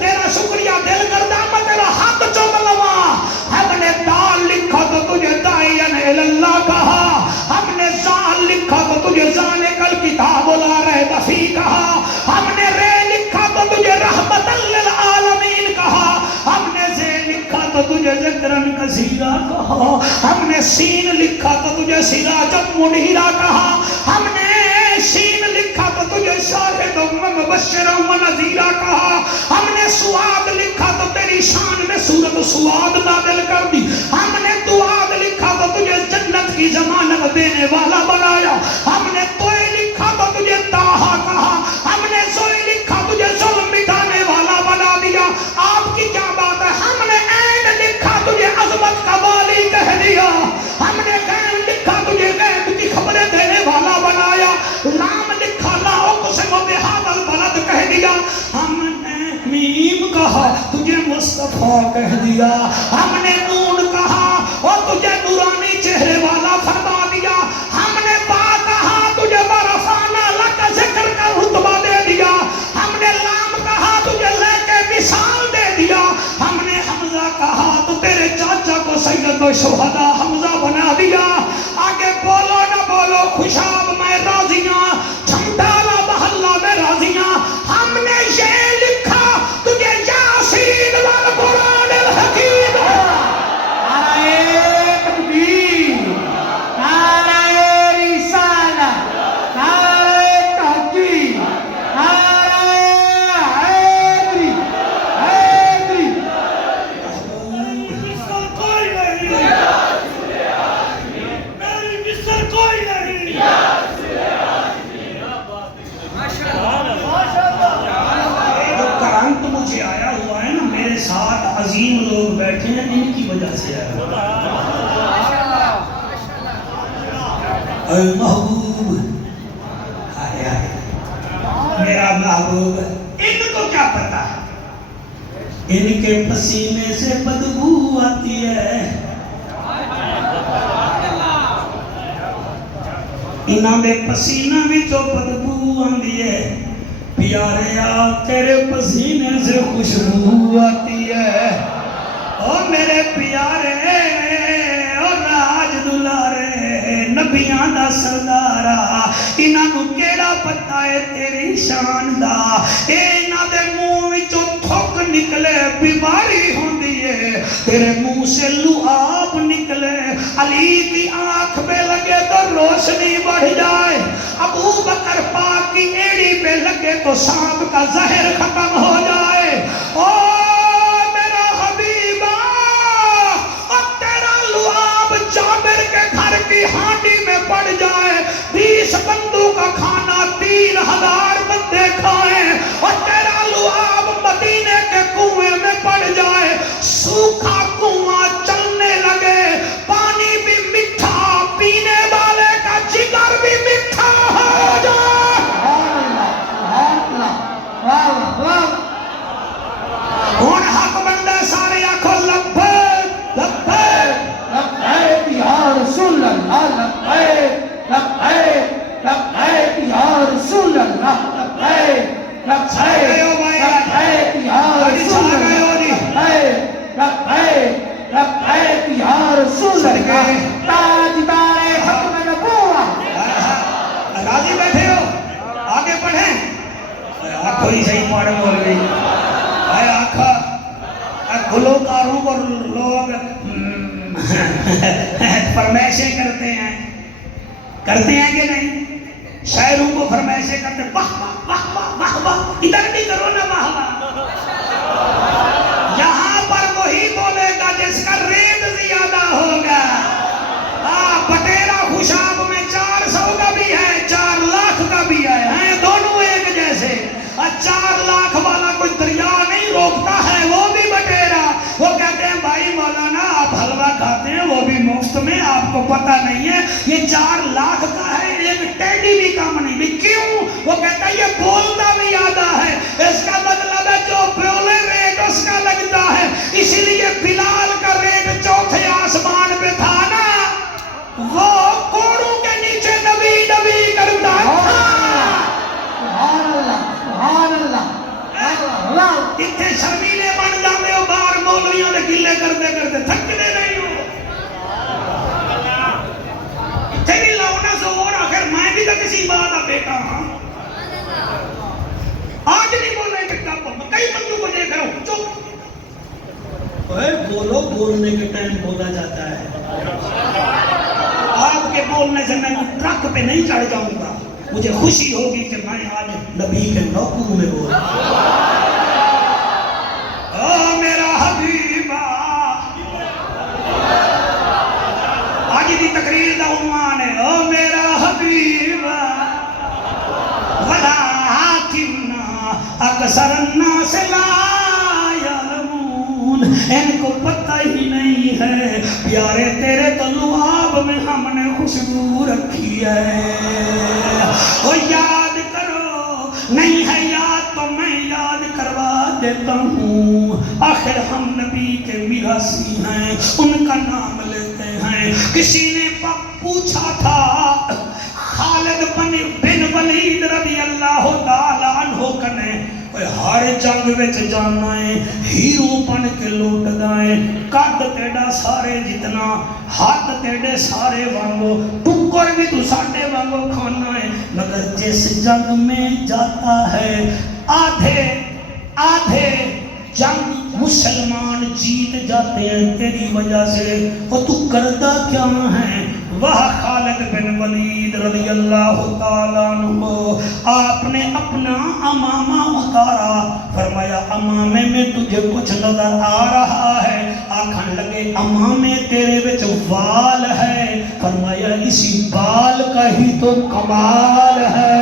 تیرا شکریہ دل کردہ میں تیرا حق چوم لوا۔ ہم نے دال لکھا تو تجھے دائین اللہ کہا۔ ہم نے زال لکھا تو تجھے ذالک الکتاب لا ریب فیہ کہا۔ ہم نے رے لکھا تو تجھے رحمت للعالمین کہا۔ ہم نے زے لکھا تو تجھے ذکرن کثیرا کہا۔ ہم نے سین لکھا تو تجھے سراجا منیرا کہا۔ ہم نے سین لکھا تو تجھے شاہد و مبشر و نذیرا کہا۔ ہم نے سواد لکھا تو تیری شان میں سورت سواد نازل کر دی۔ ہم نے دعاد لکھا تو تجھے جنت کی ضمانت دینے والا بنایا۔ ہم نے توئے لکھا تو تجھے تاہا کہا۔ ہم نے زوئے لکھا تجھے ظلم مٹانے والا بنا دیا۔ آپ کی کیا بات ہے؟ ہم نے عین لکھا تجھے عظمت کا والی کہہ دیا۔ ہم نے غیب لکھا تجھے غیب کی خبریں دینے والا بنایا۔ لام لکھا لا اقسم بہذا البلد کہہ دیا۔ ہم نے میم کہا تجھے مصطفیٰ کہہ دیا۔ ہم نے نون کہا اور تجھے نورانی چہرے والا فرما دیا۔ ہم نے با کہا تجھے برفانہ لک ذکر کا رتبہ دے دیا۔ ہم نے لام کہا تجھے لے کے مثال دے دیا۔ ہم نے حمزہ کہا تو تیرے چاچا کو سید و شہداء حمزہ بنا دیا۔ آگے بولو نہ بولو خوشاب میں راضیاں، جھمڈالا محلہ میں راضیاں۔ ہم نے یہ لکھا تجھے یاسین والقرآن الحکیم۔ نعرہ تکبیر، نعرہ رسالہ، نعرہ تحقیق، نعرہ حیدری، حیدری۔ مثل کوئی نہیں، میری مثل کوئی نہیں۔ جو کرنٹ مجھے آیا ہوا ہے نا، میرے ساتھ عظیم لوگ بیٹھے ہیں، ان کی وجہ سے آیا ہوا ہے۔ اے محبوب، ہائے ہائے میرا محبوب، ان کو کیا پتا ہے؟ ان کے پسینے سے بدبو آتی ہے۔ انہاں دے پسینہ بھی تو بدبو آندی ہے۔ پیاریا تیرے پسینے سے خوشبو آتی ہے۔ او میرے پیارے او راج دلارے نبیاں دا سردارا، انہاں نو کیڑا پتہ ہے تیری شان دا؟ انہاں دے منہ وچوں تھوک نکلے بیماری ہوندی ہے، تیرے منہ سے لعاب نکلے، علی کی آنکھ پہ لگے تو روشنی بڑھ جائے، ابو بکر پاک کی ایڑی پہ لگے تو سانپ کا زہر ختم ہو جائے۔ او میرا حبیبہ، اور تیرا لعاب جابر کے گھر کی ہانڈی میں پڑ جائے، 20 بندوں کا کھانا 3 کوئی صحیح پاڑے بول گئی اے آخا گلوکاروں کو لوگ فرمائشیں کرتے ہیں کہ نہیں؟ شاعروں کو فرمائشیں کرتے ہیں واہ واہ واہ واہ واہ واہ، ادھر بھی کرو نا واہ واہ. یہاں پر وہی بولے گا جس کا ریٹ زیادہ ہوگا. بٹیرا خوشاب میں 400 کا بھی ہے 4 لاکھ کا بھی ہے دونوں ایک جیسے. 4 لاکھ والا کوئی دریا نہیں روکتا ہے، وہ بھی بٹیرا. وہ کہتے ہیں بھائی مولانا آپ حلوہ کھاتے ہیں وہ بھی مفت میں، آپ کو پتہ نہیں ہے یہ 4 لاکھ کا ہے، ایک ٹیڈی بھی کم نہیں. بھی کیوں؟ وہ کہتا ہے یہ بولتا بھی آدھا ہے، اس کا مطلب ہے جو بولے ریٹ اس کا لگتا ہے. اسی لیے بلال کا ریٹ چوتھے آسمان پہ تھا نا، وہ کوڑوں کے نیچے نبی نبی کرتا تھا. سبحان اللہ سبحان اللہ. اتنے شرمیلے بن جاتے ہو باہر مولویوں نے گلے کرتے کرتے تھکنے نہیں ہو. اتنے بھی لاؤ نا زور، آخر میں بھی تو کسی بات کا بیٹا ہاں. آج نہیں بولنے کے کب کئی بندوں کو دیکھ رہا ہوں چپ. بولو، بولنے کے ٹائم بولا جاتا ہے. آپ کے بولنے سے میں ٹرک پہ نہیں چڑھ جاؤں گا، مجھے خوشی ہوگی کہ میں آج نبی کے نوکروں میں بول رہا ہوں. او میرا حبیبہ، آج دی تقریر دا عنوان ہے او میرا حبیبہ ولکن اکثر الناس لا یعلمون. ان کو پتہ ہی نہیں ہے پیارے تیرے تو لعاب میں ہم نے خوشبو رکھی ہے. وہ یاد کرو، نہیں ہے یاد تو میں یاد کروا دیتا ہوں. آخر ہم نبی کے میراثی ہیں، ان کا نام لیتے ہیں. کسی نے پوچھا تھا خالد بن ولید رضی اللہ تعالیٰ عنہ کنے ہر جنگ وچ جانا ہے، ہیرو بن کے لوٹ دائیں. قد تیڑا سارے جتنا، ہاتھ تیڑے سارے وانگو، ٹکر بھی تو ساٹے وانگو کھانا ہے. مگر جس جنگ میں جاتا ہے آدھے جنگ مسلمان جیت جاتے ہیں تیری وجہ سے. وہ تو کردہ کیا ہے؟ وہ خالد بن ولید رضی اللہ تعالیٰ عنہ، آپ نے اپنا امامہ اتارا، فرمایا امامے میں تجھے کچھ نظر آ رہا ہے؟ آکھن لگے امامے تیرے وچ وال ہے. فرمایا اسی بال کا ہی تو کمال ہے.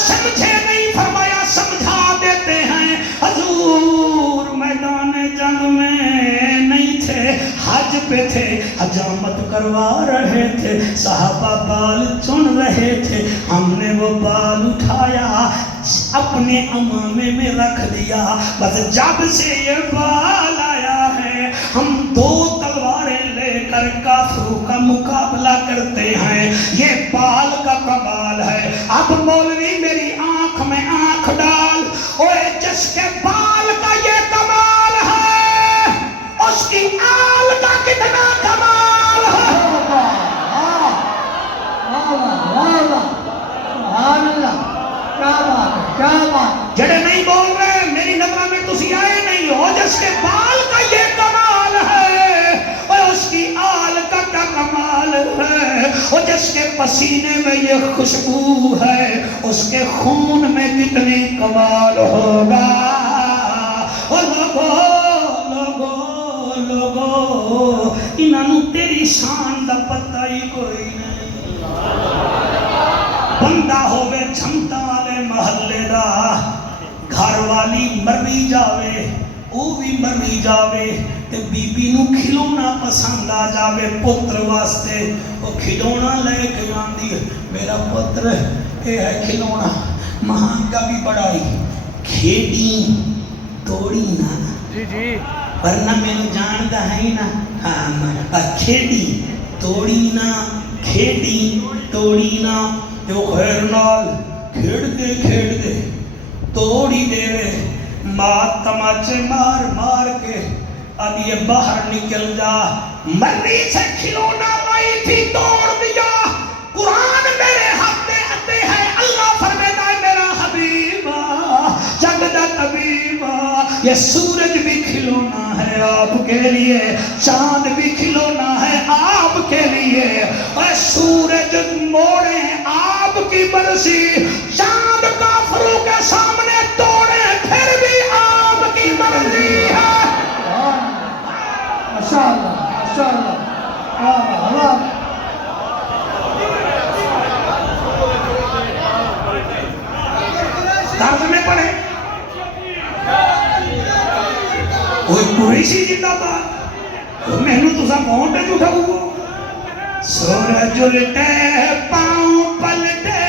سمجھے نہیں، فرمایا سمجھا دیتے ہیں. حضور میدان جنگ میں نہیں تھے، حج پہ تھے، حجامت کروا رہے تھے، صحابہ بال چن رہے تھے. ہم نے وہ بال اٹھایا اپنے امامے میں رکھ دیا. بس جب سے یہ بال آیا ہے ہم 2 تلواریں لے کر کافروں کا مقابلہ کرتے ہیں. یہ بال کا کمال ہے. اب مولوی میری آنکھ میں آنکھ ڈال، اوے جس کے بال کا یہ کمال ہے اس کی آل کا کتنا کمال ہے. جڑے نہیں بول رہے میری نظر میں تسی آئے نہیں ہو. جس کے بال کا یہ کمال ہے اور اس کی آل کا کیا کمال ہے. اور جس کے پسینے میں یہ خوشبو ہے اس کے خون میں کتنی کمال ہوگا. اور لوگو انہوں تیری شان دا پتہ ہی کوئی نہیں. بندہ ہوئے جھمٹا والے محلے دا، گھر والی مری جاوے او بھی مری جاوے تے بی بی نو کھلونا پسند آ جاوے پتر واسطے، وہ کھلونا لے کے آندی ہے میرا پتر یہ ہے کھلونا مہنگا بھی بڑا ہی. کھیڑی توڑی نا جی ورنہ میں نے جانتا ہے نا. ہاں کھیڑی توڑی نا جو خیر نال کھیڑ دے توڑی دے. مات تماچے مار کے اب یہ باہر نکل جا. مرضی سے کھلونا لائی تھی توڑ دیا. قرآن میرے ہاتھ میں آتے ہیں. اللہ فرماتا ہے میرا حبیبا جگ دا طبیبا یہ سورج بھی کھلونا ہے آپ کے لیے, چاند بھی کھلونا ہے آپ کے لیے. اور سورج موڑے آپ کی مرضی, چاند کافروں کے سامنے توڑے پھر بھی آپ کی مرضی ہے. ماشاءاللہ ماشاءاللہ. اللہ طرز میں پڑھے کوئی قریشی زندہ باد میں نے تو سا کون پہ جھوٹا ہوا. سورج الٹے پاؤں پلٹے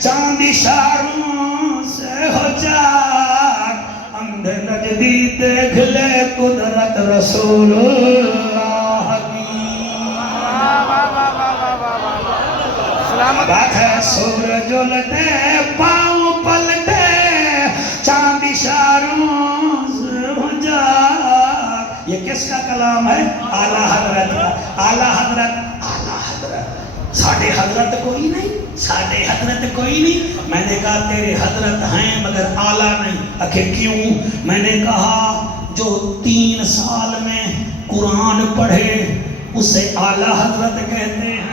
چاند اشاروں سے ہو جا, اندھے نجدی دیکھ لے قدرت رسول اللہ کی. بات ہے سورج الٹے پاؤں پلٹے چاند اشاروں سے ہو جا. یہ کس کا کلام ہے؟ اعلیٰ حضرت کا. اعلیٰ حضرت, اعلیٰ حضرت ساڑھے حضرت کوئی نہیں, ساڑھے حضرت کوئی نہیں. میں نے کہا تیرے حضرت ہیں مگر اعلیٰ نہیں. آخر کیوں؟ میں نے کہا جو 3 سال میں قرآن پڑھے اسے اعلیٰ حضرت کہتے ہیں.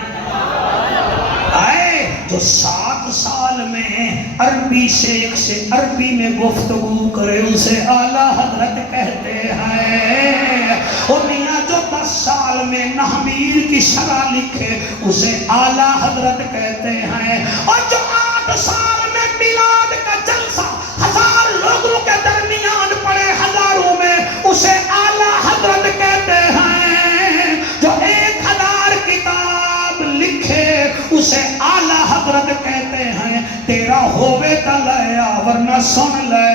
جو 7 سال میں عربی شیخ سے عربی میں گفتگو کرے اسے اعلیٰ حضرت کہتے ہیں. اور میاں جو 10 سال میں نحویر کی شرح لکھے اسے اعلیٰ حضرت کہتے ہیں. اور جو 8 سال میں میلاد کا جلسہ 1000 لوگوں کے درمیان پڑے ہزاروں میں اسے اعلیٰ حضرت کہتے ہیں. جو 1000 کتاب لکھے اسے اعلیٰ حضرت کہتے ہیں. تیرا ہووے تا لیا ورنہ سن لے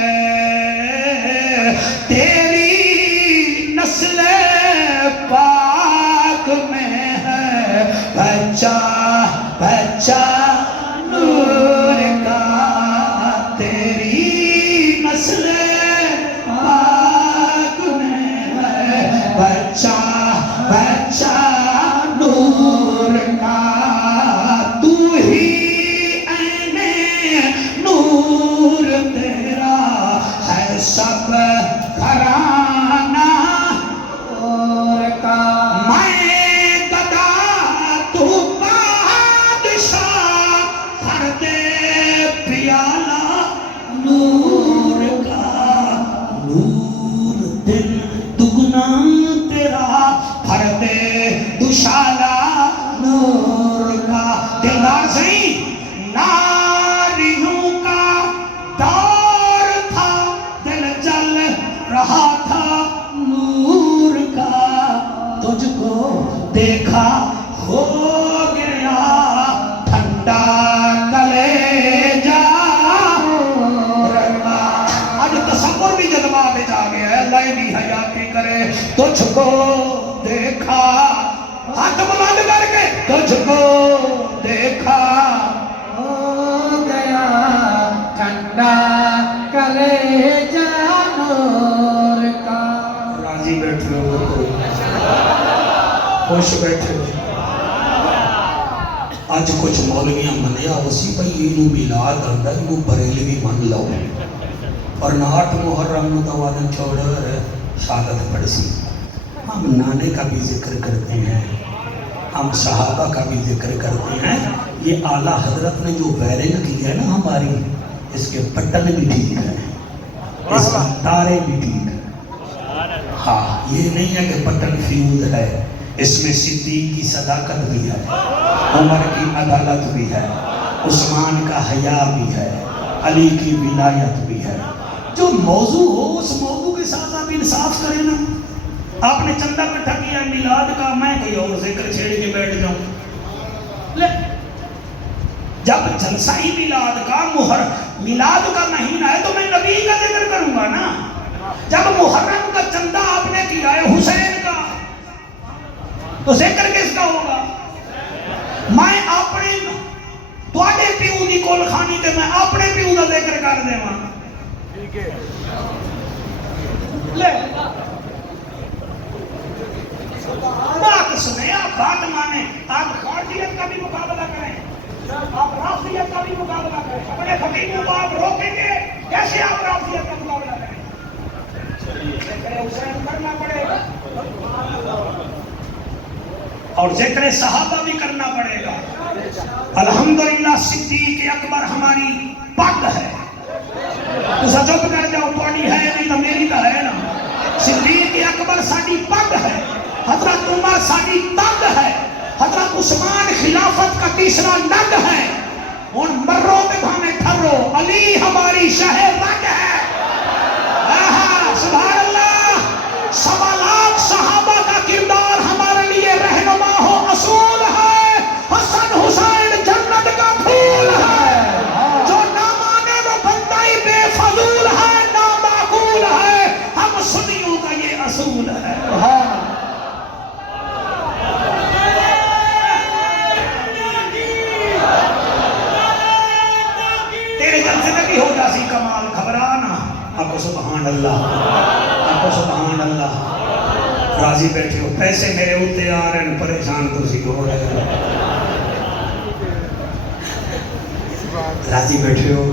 تیری نسل پاک میں ہے بچہ بچہ نور کا. تیری نسل پاک میں ہے بچہ بچہ نور کا. تو ہی عین نور تیرا ہے سب گھرانہ نور کا. میں گدا تو بادشاہ بھر دے پیالہ نور کا. نور دل دگنا تیرا بھر دے دشالہ نور کا. دلدار صحیح ناریوں کا دور تھا, دل جل رہا تھا نور کا. تجھ کو دیکھا ہو گیا ٹھنڈا کلیجہ. آج تصور بھی جذبات جا گیا ہے. اللہ بھی حیاتی کرے. تجھ کو دیکھا ہاتھ بلند کر کے تجھ کو دیکھا ہو گیا ٹھنڈا کلیجہ نور کا. راضی بیٹھے ہو, خوش بیٹھے ہو. آج کچھ مولویاں منیا اسی پہ یہ میلاد آتا ہے وہ بریلوی من لو اور 8 محرم متوازن چھوڑ شہادت پڑھ سی. ہم نانے کا بھی ذکر کرتے ہیں, ہم صحابہ کا بھی ذکر کرتے ہیں. یہ اعلیٰ حضرت نے جو ویرنگ کی ہے نا ہماری, اس کے بٹن بھی ٹھیک ہے, اس کی تارے بھی ٹھیک ہے. ہاں یہ نہیں ہے کہ بٹن فیوز ہے, اس میں صدیق کی صداقت بھی ہے, عمر کی عدالت بھی ہے, عثمان کا حیا بھی ہے, علی کی ولایت بھی ہے. جو موضوع ہو اس موضوع کے ساتھ آپ انصاف کریں نا. آپ نے چندہ اکٹھا کیا میلاد کا, میں کوئی اور ذکر چھیڑ کے بیٹھ جاؤں. لے جب جلسہ ہی میلاد کا میلاد کا مہینہ ہے تو میں نبی کا ذکر کروں گا نا. جب محرم کا چندہ آپ نے کیا ہے حسین کا تو ذکر کس کا ہوگا؟ میں اپنے تواڈے پیو دی کول خانی تے میں اپنے پیو دا ذکر کر دیواں. ٹھیک ہے لے بات سنیں، آپ بات مانیں. آپ خارجیت کا بھی مقابلہ کریں، آپ رافضیت کا بھی مقابلہ کریں. اپنے خطیبوں کو آپ روکیں گے، کیسے آپ رافضیت کا مقابلہ کریں؟ ذکر حسین کرنا پڑے گا اور ذکر صحابہ بھی کرنا پڑے گا. الحمدللہ صدیق اکبر ہماری پگ ہے. تو چپ کر جاؤ، تھوڑی ہے نہیں تو میری تو ہے نا. صدیق اکبر ساڈی پگ ہے، حضرت عمر ساڈی تگ ہے، حضرت عثمان خلافت کا تیسرا نگ ہے. ہن مرو تے بھاویں ٹھرو، علی ہماری شہ رگ ہے. آہا سبحان اللہ. 1.25 لاکھ صحابہ کا کردار ہمارے لیے رہنما ہو اصول ہے. حسن حسین جنت کا پھول ہے. جو نہ مانے وہ بندہ ہی بے فضول ہے، نامعقول ہے. ہم سنیوں کا یہ اصول ہے. تیرے جلسے میں بھی ہو جاسی کمال، گھبرانا. آپ کو سبحان اللہ، آپ کو سبحان اللہ. راضی بیٹھے ہو، پیسے میرے ہوتے آ رہے ہیں، پریشان تو سی ہو رہے ہیں. راضی بیٹھے ہو،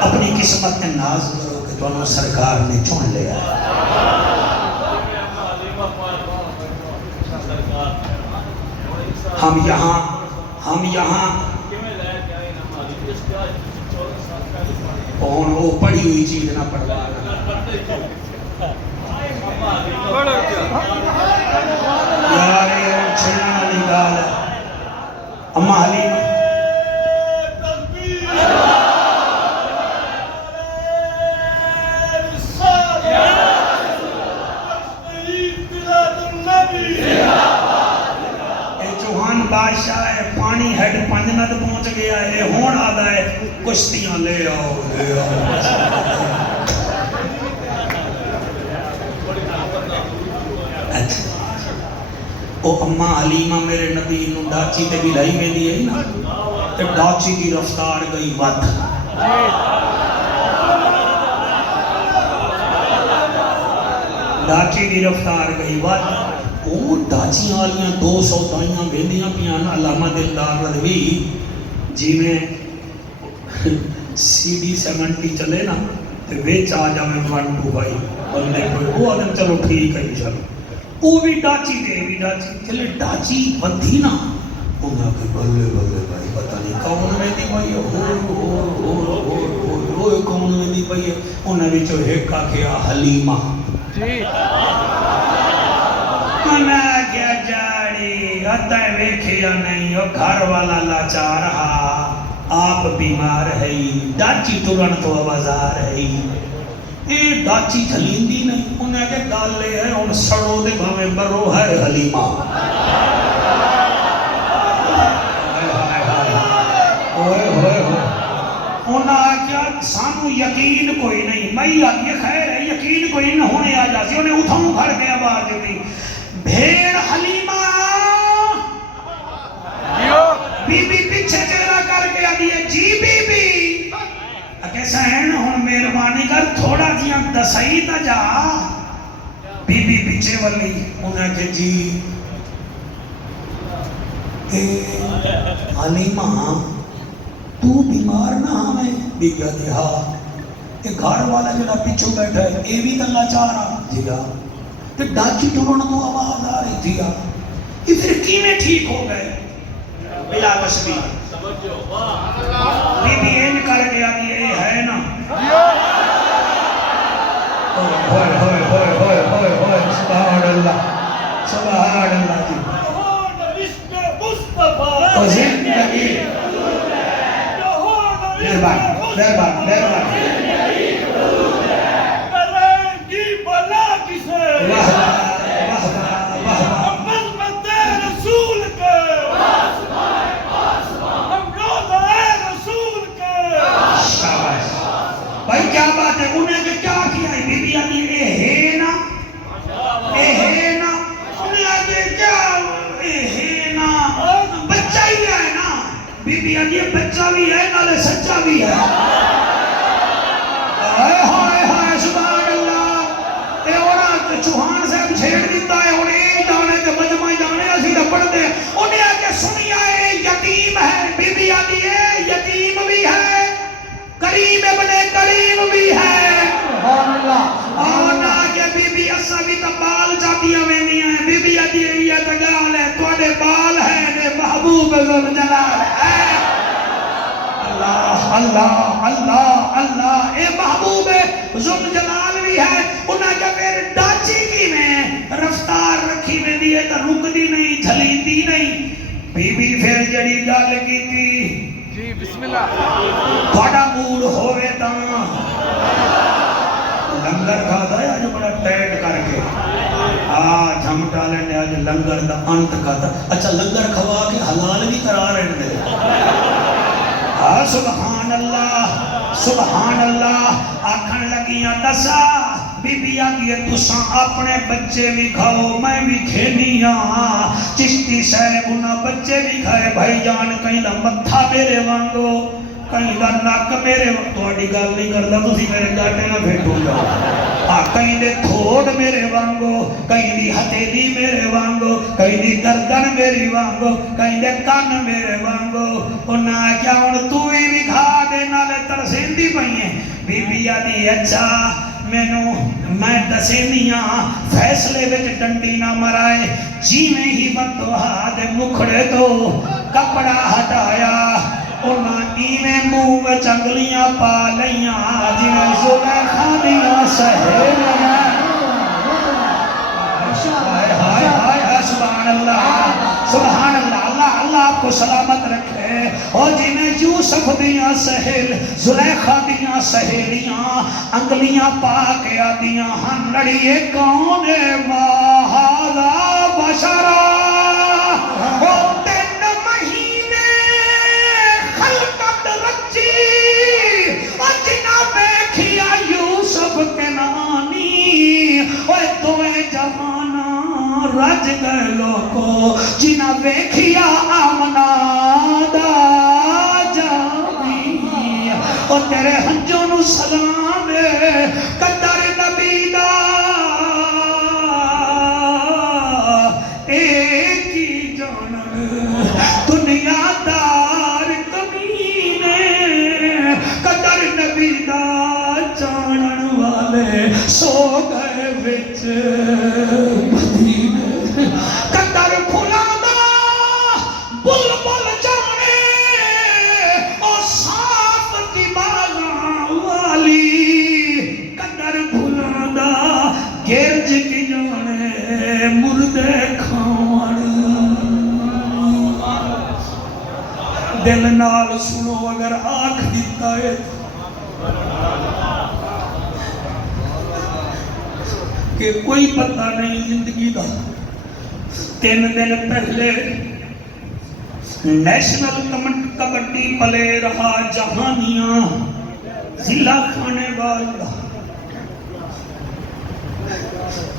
اپنی قسمت میں ناز کرو کہ دونوں سرکار نے چن لیا. ہم یہاں اور وہ پڑھی ہوئی چیز نہ پڑھوانا. یار یہ چھڑنا والی گال ہے. اما حلیمہ چوہان بادشاہ ہے، پانی ہیڈ پنجنت پہنچ گیا ہے. ہون آدھا ہے کشتیاں لے آؤ لے آؤ. او اما حلیمہ میرے نبی نو ڈاچی تے بھی لائی میں دی ہے نا، تے ڈاچی کی رفتار گئی ود. ڈاچی کی رفتار گئی ود. وہ ڈاچیاں والیاں 200 دائیاں بھیندیاں پیاں. علامہ دلدار ندوی جی میں CD 70 چلے نا تے وچ آ جا میں 1 2 بھائی بندے کوئی وہ آدم چلو ٹھیک ہے چلو. وہ بھی ڈاچی دے بھی ڈاچی چلے ڈاچی بدھی نا. انہاں کہ بلے بلے بھائی پتہ نہیں کون میں دی بھائی وہ کون میں دی بھائی. انہاں وچوں ایک آکھیا حلیمہ. جی میں کیا جاڑی اتہ ویکھیا نہیں، وہ گھر والا لاچار رہا، آپ بیمار ہے، ڈاچی ٹرن تو آوازار ہے. یہ ڈاچی تھلیندی نہیں. انہیں کہ گال لے ہے ان سڑوں دے بھامے برو ہے حلیمہ. انہیں کیا سانو یقین کوئی نہیں. میں آگے خیر ہے یقین کوئی نہ ہونے آ جاسی. انہیں اتھاؤں گھر کے آواز دیتی بھیڑ حلیمہ. بی بی پیچھے چہرہ کر کے آدھی ہے جی بی بی. کیسا ہے نا ہن مہربانی کر تھوڑا جیاں دسائی تا جا. بی بی پیچھے والی انہیں کہ جی حلیمہ تو بیمار نہ ہمیں. بی بی آدھی ہاں. کہ گھر والا جڑا پیچھو بیٹھا ہے اے بھی تلا چاہ رہا. جی ہاں. کہ ڈاچی ٹرن تو آواز آ رہی. جی ہاں. یہ پھر کیویں ٹھیک ہو گئے بلا تشبیہ. بی بی این کر کے آدھی اے ہے نا. ہوئے ہوئے ہوئے ہوئے ہوئے ہوئے سبحان اللہ سبحان اللہ. جی تو زندگی مہربان مہربان مہربان. بھائی کیا بات ہے. انہیں کہ کیا کیا ہے. بی بی آدھی اے ہے نا اے ہے نا. انہیں آدھی کیا اے ہے نا بچہ ہی ہے نا. بی بی آدھی بچہ بھی ہے نالے سچا بھی ہے. اصا بھی تو بال جاتیاں وینیاں ہیں بی بی آدھی یہ تو گال ہے تواڈے بال ہے نے محبوب ذوالجلال ہے اللہ اللہ اللہ اللہ اے محبوب ذوالجلال بھی ہے انہاں کیا پھر ڈاچی کی میں رفتار رکھی میں دیئے تو رکدی نہیں جھلیندی نہیں بی بی پھر جڑی گل کی تھی جی بسم اللہ تھوڑا موڈ ہوئے تا لنگر کھا دا ہے آج بڑا ٹیٹ کر کے جھمٹا لینے آج لنگر دا انت کھا دا اچھا لنگر کھوا کے حلال بھی کرا رہے دے سبحان اللہ آکھن لگیاں دسا بی بی آگیا تساں اپنے بچے بھی کھاؤ میں بھی کھینی چشتی صاحب انہاں بچے بھی کھائے بھائی جان کہیں دا متھا میرے وانگو کہیں دا ناک میرے تواڈی گل نہیں کردا تسی میرے ڈاٹے نہ پھیٹو جاؤ کہیں دے تھوڑ میرے وانگو کہیں دی ہتھیلی میرے وانگو کہیں دی گردن میری وانگو کہیں دے کان میرے وانگو انہاں کیا ہن تو بھی کھا دے نالے ترسیندی پئیں بی بی آدھی اچھا میں دسینیاں فیصلے وچ ڈنڈی نہ مرائے جی میں ہی بندوہا دے مکھڑے تو کپڑا ہٹایا انہاں ایویں منہ وچ انگلیاں پا لیاں جویں زلیخا دیاں سہیلیاں ہائے ہائے سبحان اللہ اللہ آپ کو سلامت رکھے اور جنہیں یوسف دیاں سہیل زلیخا دیاں سہیلیاں انگلیاں پا کے آدیاں ہن لڑیے کون ماہذا بشرا رج گئے لوگو جنہ ویکھیا آمنا دا جانی اور تیرے ہنجوں نو سلام قدر نبی دا ایک ہی جانن دنیا دار کمینے قدر نبی دا جانن والے سو گئے وچ قدر پھلانا بلبل جانے اور صاف کی باغاں والی قدر پھلانا گرج کی جانے مردے کھاون دل نال سنو اگر آنکھ دیتا ہے کہ کوئی پتہ نہیں زندگی دا 3 دن پہلے نیشنل کبڈی پلے رہا جہانیاں ضلع کھانے والا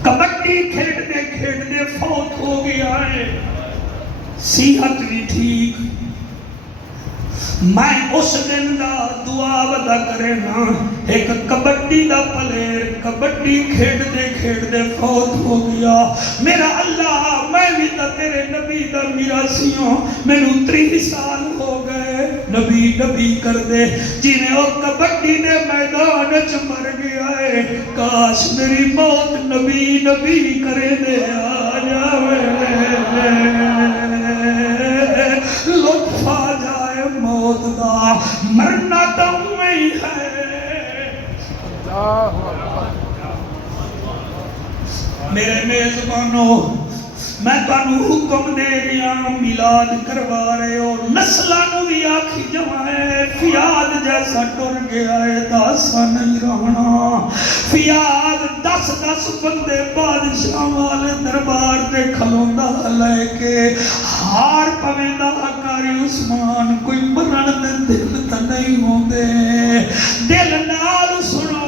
کبڈی کھیڑتے فوت ہو گیا ہے صحت بھی ٹھیک میں اس دن دا دعا ودا کرے نا ایک کبڈی دا پلیر کبڈی کھیڑتے فوت ہو گیا میرا اللہ میں بھی تا تیرے نبی دا میراسیوں میں نو 30 سال ہو گئے نبی کر دے جنہیں وہ کبڈی دے میدان چ مر گیا ہے کاش میری موت نبی کرے دے آ جاوے لطف آ جائے موت دا مرنا تو میں ہے میرے میزبانوں میں تانوں حکم دے گیا میلاد کروا رہے ہو نسلانوں بھی آکھی جوائے فیاد جیسا ٹر گیا ہے داسا نہیں رہنا فیاد 10 بندے بادشاہ والے دربار دے کھلوندہ لے کے ہار پویندہ کاری عثمان کوئی مرن دے دل تا نہیں ہوندے دل نال سنو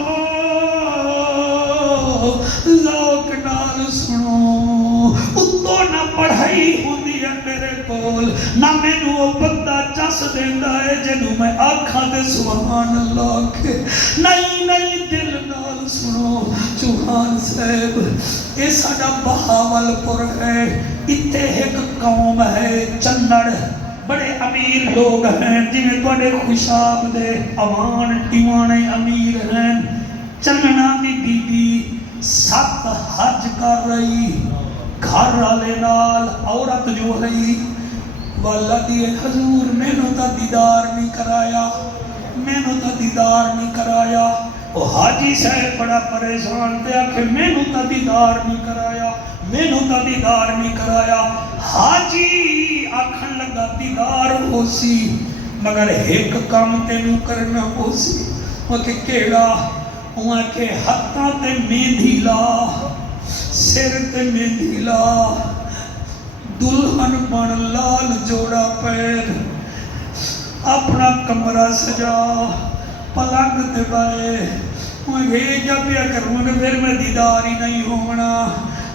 ذوق نال سنو اتو نہ پڑھائی ہوندی ہے میرے کول نہ مینوں وہ بندہ چس دیندا ہے جنوں میں آکھاں تے سبحان اللہ کے نہیں دل نال سنو چوہان صاحب اے ساڈا بہاول پور ہے ایتھے ایک قوم ہے چنڑ بڑے امیر لوگ ہیں جنہیں تواڈے خوشاب دے ایوانے امیر ہیں چننا دی بی بی 7 ہاتھ کر رہی گھر والے نال عورت جو ہے والدی حضور مینوں تا دیدار نہیں کرایا مینوں تا دیدار نہیں کرایا وہ حاجی صاحب بڑا پریشان تھا کہ مینوں تا دیدار نہیں کرایا مینوں تا دیدار نہیں کرایا حاجی آکھن لگا دیدار ہو سی مگر ایک کام تینوں کرنا ہو سی وہ کہ کیڑا وہاں کے ہتھاں تے مہندی لا سر تے مہندی لا دلہن بن لال جوڑا پیر اپنا کمرہ سجا پلنگ تے بائے وہ جب پیا کروں گا پھر میں دیدار ہی نہیں ہونا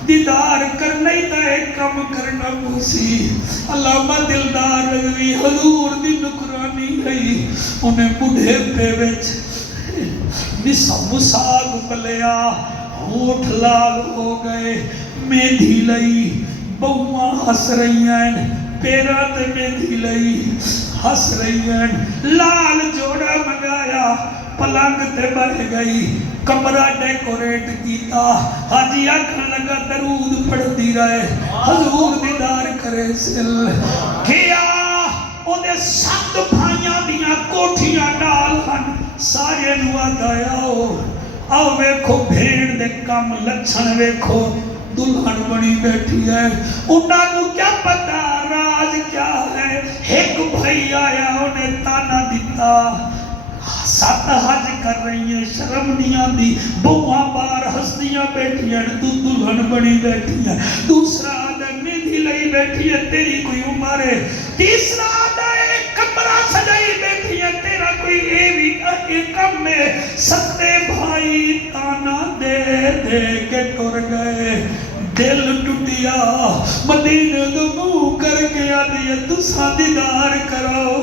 دیدار کرنا ہی تا ایک کام کرنا موسی علامہ دلدار رضوی حضور دی نکرانی گئی انہیں بڑھے پہ وچ مساگ پلیا ہوٹھ لال ہو گئے مہندی لئی بہواں ہس رہی ہیں پیرا تے مہندی لئی ہس رہی ہیں لال جوڑا منگایا پلنگ تے بہ گئی کمرہ ڈیکوریٹ کیتا حاجی آکھن لگا درود پڑھ دی رہے حضور دیدار کرے سل کیا اونے 7 بھائیاں دیاں کوٹھیاں ڈال ہن سارے نوا دایا آؤ ویکھو بھیڑ دے کم لچھن ویکھو دلہن بنی بیٹھی ہے انہاں کو کیا پتا راج کیا ہے ایک بھائی آیا انہیں تانا دیتا 7 حج کر رہی ہیں شرم نہیں آندی بہواں بار ہستیاں بیٹھی ہیں دلہن بنی بیٹھی ہیں دوسرا آدم مہندی لئی بیٹھی ہے تیری کوئی عمر ہے تیسرا آدم کمرہ سجائی بیٹھی ہے تیرا کوئی کم میں 7 بھائی تانا دے دے کے ٹر گئے دل ٹوٹیا مدینے دو منہ کر کے آدھی ہے تسا دیدار کراؤ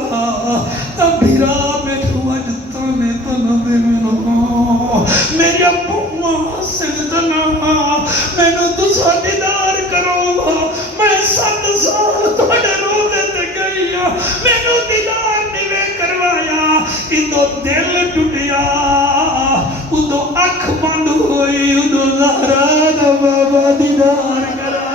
بھیرا بیٹھو اج تانے تانا دے میری ابو حسن تنا میں نے تسا دیدار کراؤ میں 7 سال تھوڑے روزے تے گئی میں نے دیدار نہیں کروایا ادو دل ٹوٹیا ادو اکھ بند ہوئی ادو زہرا دا بابا دیدار کرا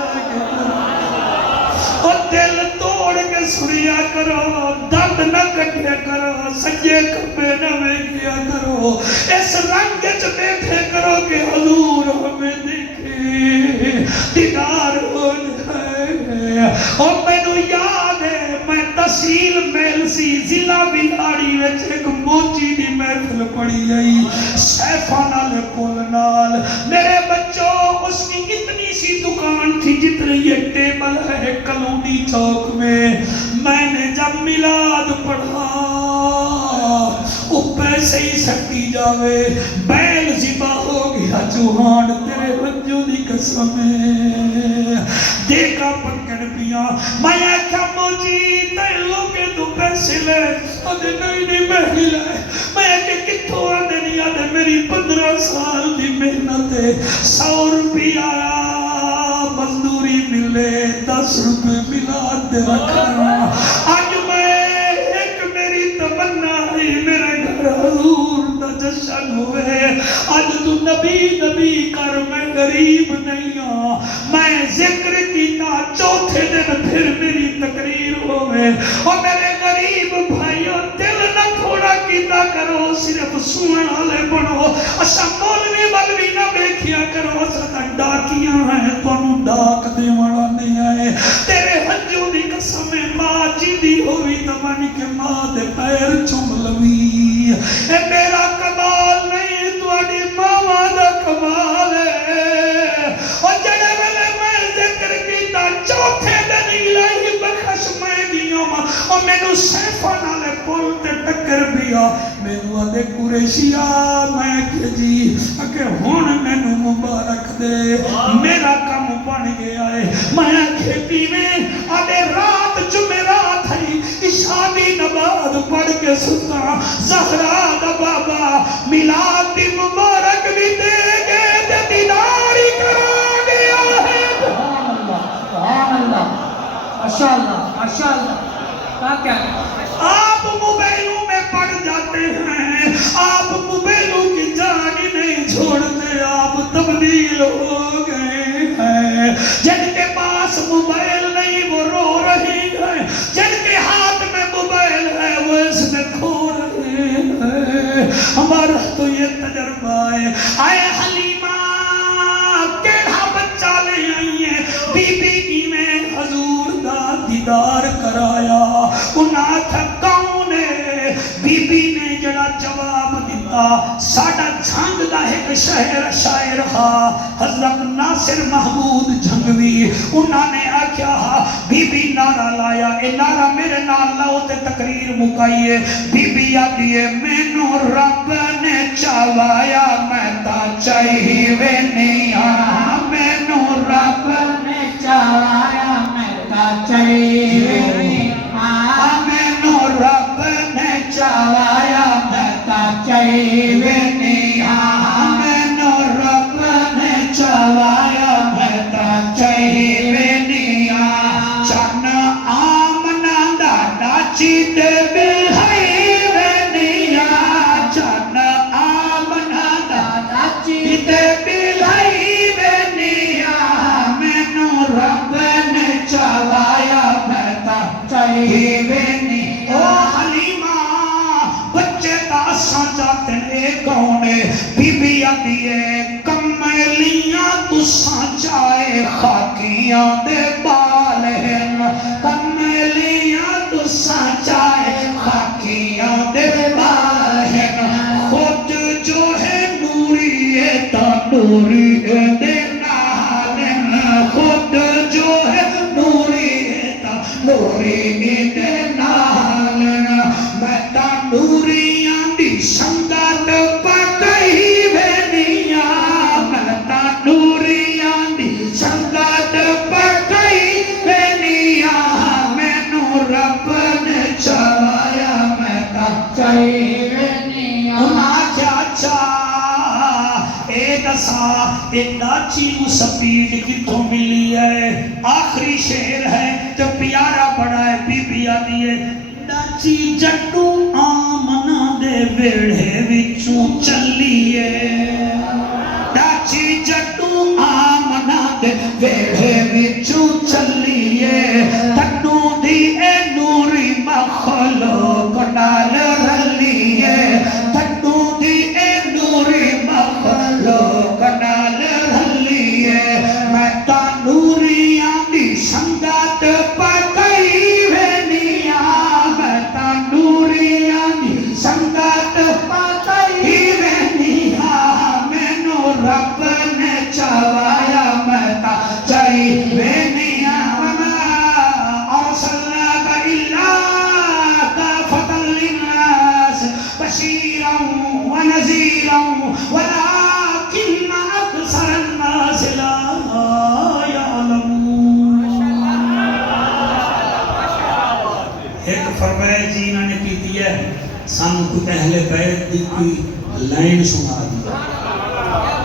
اور دل توڑ کے سنیا کرو دند نہ کٹھے کرو سجے کپے نہ ویکھیا کرو اس رنگ وچ بیٹھے کرو کہ حضور ہمیں دیکھے دیدار ہو جائے اور مینوں یاد ہے میں تحصیل میل سی ضلع بلاڑی وچ ایک موچی دی محفل پڑھی آئی سیفان والے پل نال میرے بچوں اس کی اتنی سی دکان تھی جتنی یہ ٹیبل ہے کلونی چوک میں نے جب میلاد پڑھا وہ پیسے ہی سکتی جاوے بیل ذبح ہو گیا چوہان تیرے بچوں دی قسم دیکھا پکڑ پیا میں کیا موجی تے لوگے تو پیسے لے آدھے نہیں میں لے میں کہ کتھوں آدھے نہیں آدھے میری 15 سال دی محنت ہے 100 روپیہ مزدوری ملے 10 روپے ملا دے رکھنا آج میں ایک میری تمنا ہے میرے گھر حضور دا جشن ہوئے آج تو نبی کر میں غریب نہیں ہوں میں ذکر کیتا چوتھے دن پھر میری تقریر ہوئے اور میرے غریب بھائیوں دل نہ تھوڑا کیتا کرو صرف سونے والے بنو اسا مولوی نہ بیکھیا کرو اسا ڈاکیاں ہیں تو انہوں ڈاک دے والا نہیں آئے تیرے ہنجو دی قسم ماں جیدی ہوئی تمانی کے ماں دے پیر چم لوی اے میرا کمال نہیں تو اڈی ماں دا کمال ہے اور جڑے ویلے میں ذکر کیتا چوتھے دن الہی بخش میں دیوں اور مینوں سیفان والے پل تے ٹکر پیا مینوں آدھے قریشیا میں کہ جی کہ ہن مینوں مبارک دے میرا کام بن گیا ہے میں کھیتی میں آدھے رات جمعرات ہے عشاء دی نماز پڑھ کے ستا زہرا دا بابا میلاد دی مبارک بھی دے گے تے دیدار ہی کرا گیا ہے سبحان اللہ ماشاءاللہ کیا آپ موبائلوں میں پڑ جاتے ہیں آپ موبائلوں کی جان نہیں چھوڑتے آپ تبدیل ہو گئے ایک شاعر حضرت ناصر محمود جھنگوی انہوں نے آکھیا بی بی نعرہ لایا اے نعرہ میرے نال لاؤ تے تقریر مکائیے بی بی آتی ہے مینوں رب نے چاوایا میں تا چاہیے نہیں مینوں رب نے چاوایا میں تا چاہیے نہیں مینوں رب نے چاوایا میں تا چاہیے نہیں مینوں رب نے چاوایا میں تا چاہیے نہیں چن آمنا دا ڈاچی تے بلہائی وینیا چن آمنا دا ڈاچی تے بلہائی وینیا مینوں رب نے چاوایا میں تا چاہیے نہیں او حلیمہ بچے تاساں جاتے نے کونے بی بی آتی ہے کمیلیاں تساں چائے خاکیاں دے بال ہیں کمیلیاں تساں چائے خاکیاں دے بال ہیں خود جو ہے نوری ہے تا نوری دے نال خود جو ہے نوری ہے تا نوری دے نال میں تا نوریاں دی سنگت پکئی وینیاں میں تا نوریاں دی سنگت پکئی وینیاں مینوں رب نے چاوایا میں تا چاہیے وینیاں انہاں کیا اے دسا اے ڈاچی نو سپیڈ کتھوں ملی ہے آخری شعر ہے تو پیارا بڑا ہے بی بی آتی ہے ڈاچی جٹو آمنا دے ویڑھے وچوں چلیے ڈاچی جٹو آمنا دے ویڑھے وچوں چلیے تنو دی اے نوری مخلوق نال رلیے تنو دی اے نوری مخلوق نال رلیے میں تا نوریاں دی سنگت پکئی وینیاں میں تا نوریاں دی سنگت پکئی وینیاں مینوں رب نے چاوایا میں تا چاہیے وینیاں ارسلناک الا کافۃ للناس بشیرا ونذیرا ولکن اکثر الناس لا یعلمون ایک فرمایا جی انہوں نے کیتی ہے سانو کوئی اہل بیت دی کوئی لائن سنا دیا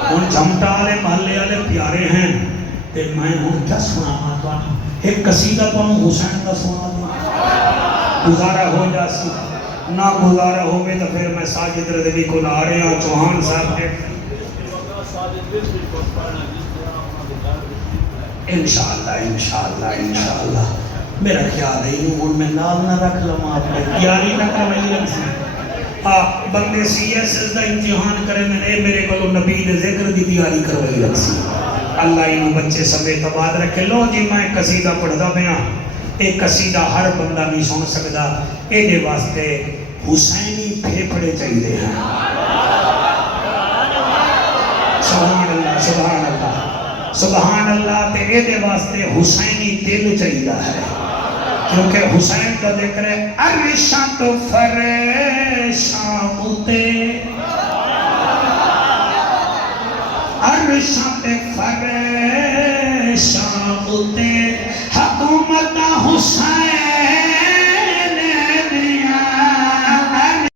ہن جھمٹا والے محلے والے پیارے ہیں تے میں ہن کیا سناواں تانوں ایک قصیدہ تانوں حسین دا سنا دوں گزارا ہو جاسی نہ گزارا ہوگے تو پھر میں ساجد رضوی کو لا رہے ہوں چوہان صاحب کے انشاءاللہ میرا خیال ہے ہوں میں نام نہ رکھ لوں آپ نے تیاری نہ کروائی لگسی بندے سی ایس ایس دا امتحان کرے میں میرے کو نبی دے ذکر دی تیاری کروائی لگسی اللہ انہوں بچے سب اعتماد رکھے لو جی میں قصیدہ پڑھدا پیا ایک قصیدہ ہر بندہ نہیں سن سکتا اے دے واسطے حسینی پھیپھڑے چاہیے ہیں سبحان اللہ سبحان اللہ سبحان اللہ تے اے دے واسطے حسینی دل چاہیے ہے کیونکہ حسین کا ذکر ہے عرشاں تو فریشاں ہوتے عرشاں تے فریشاں ہوتے حکومت حسین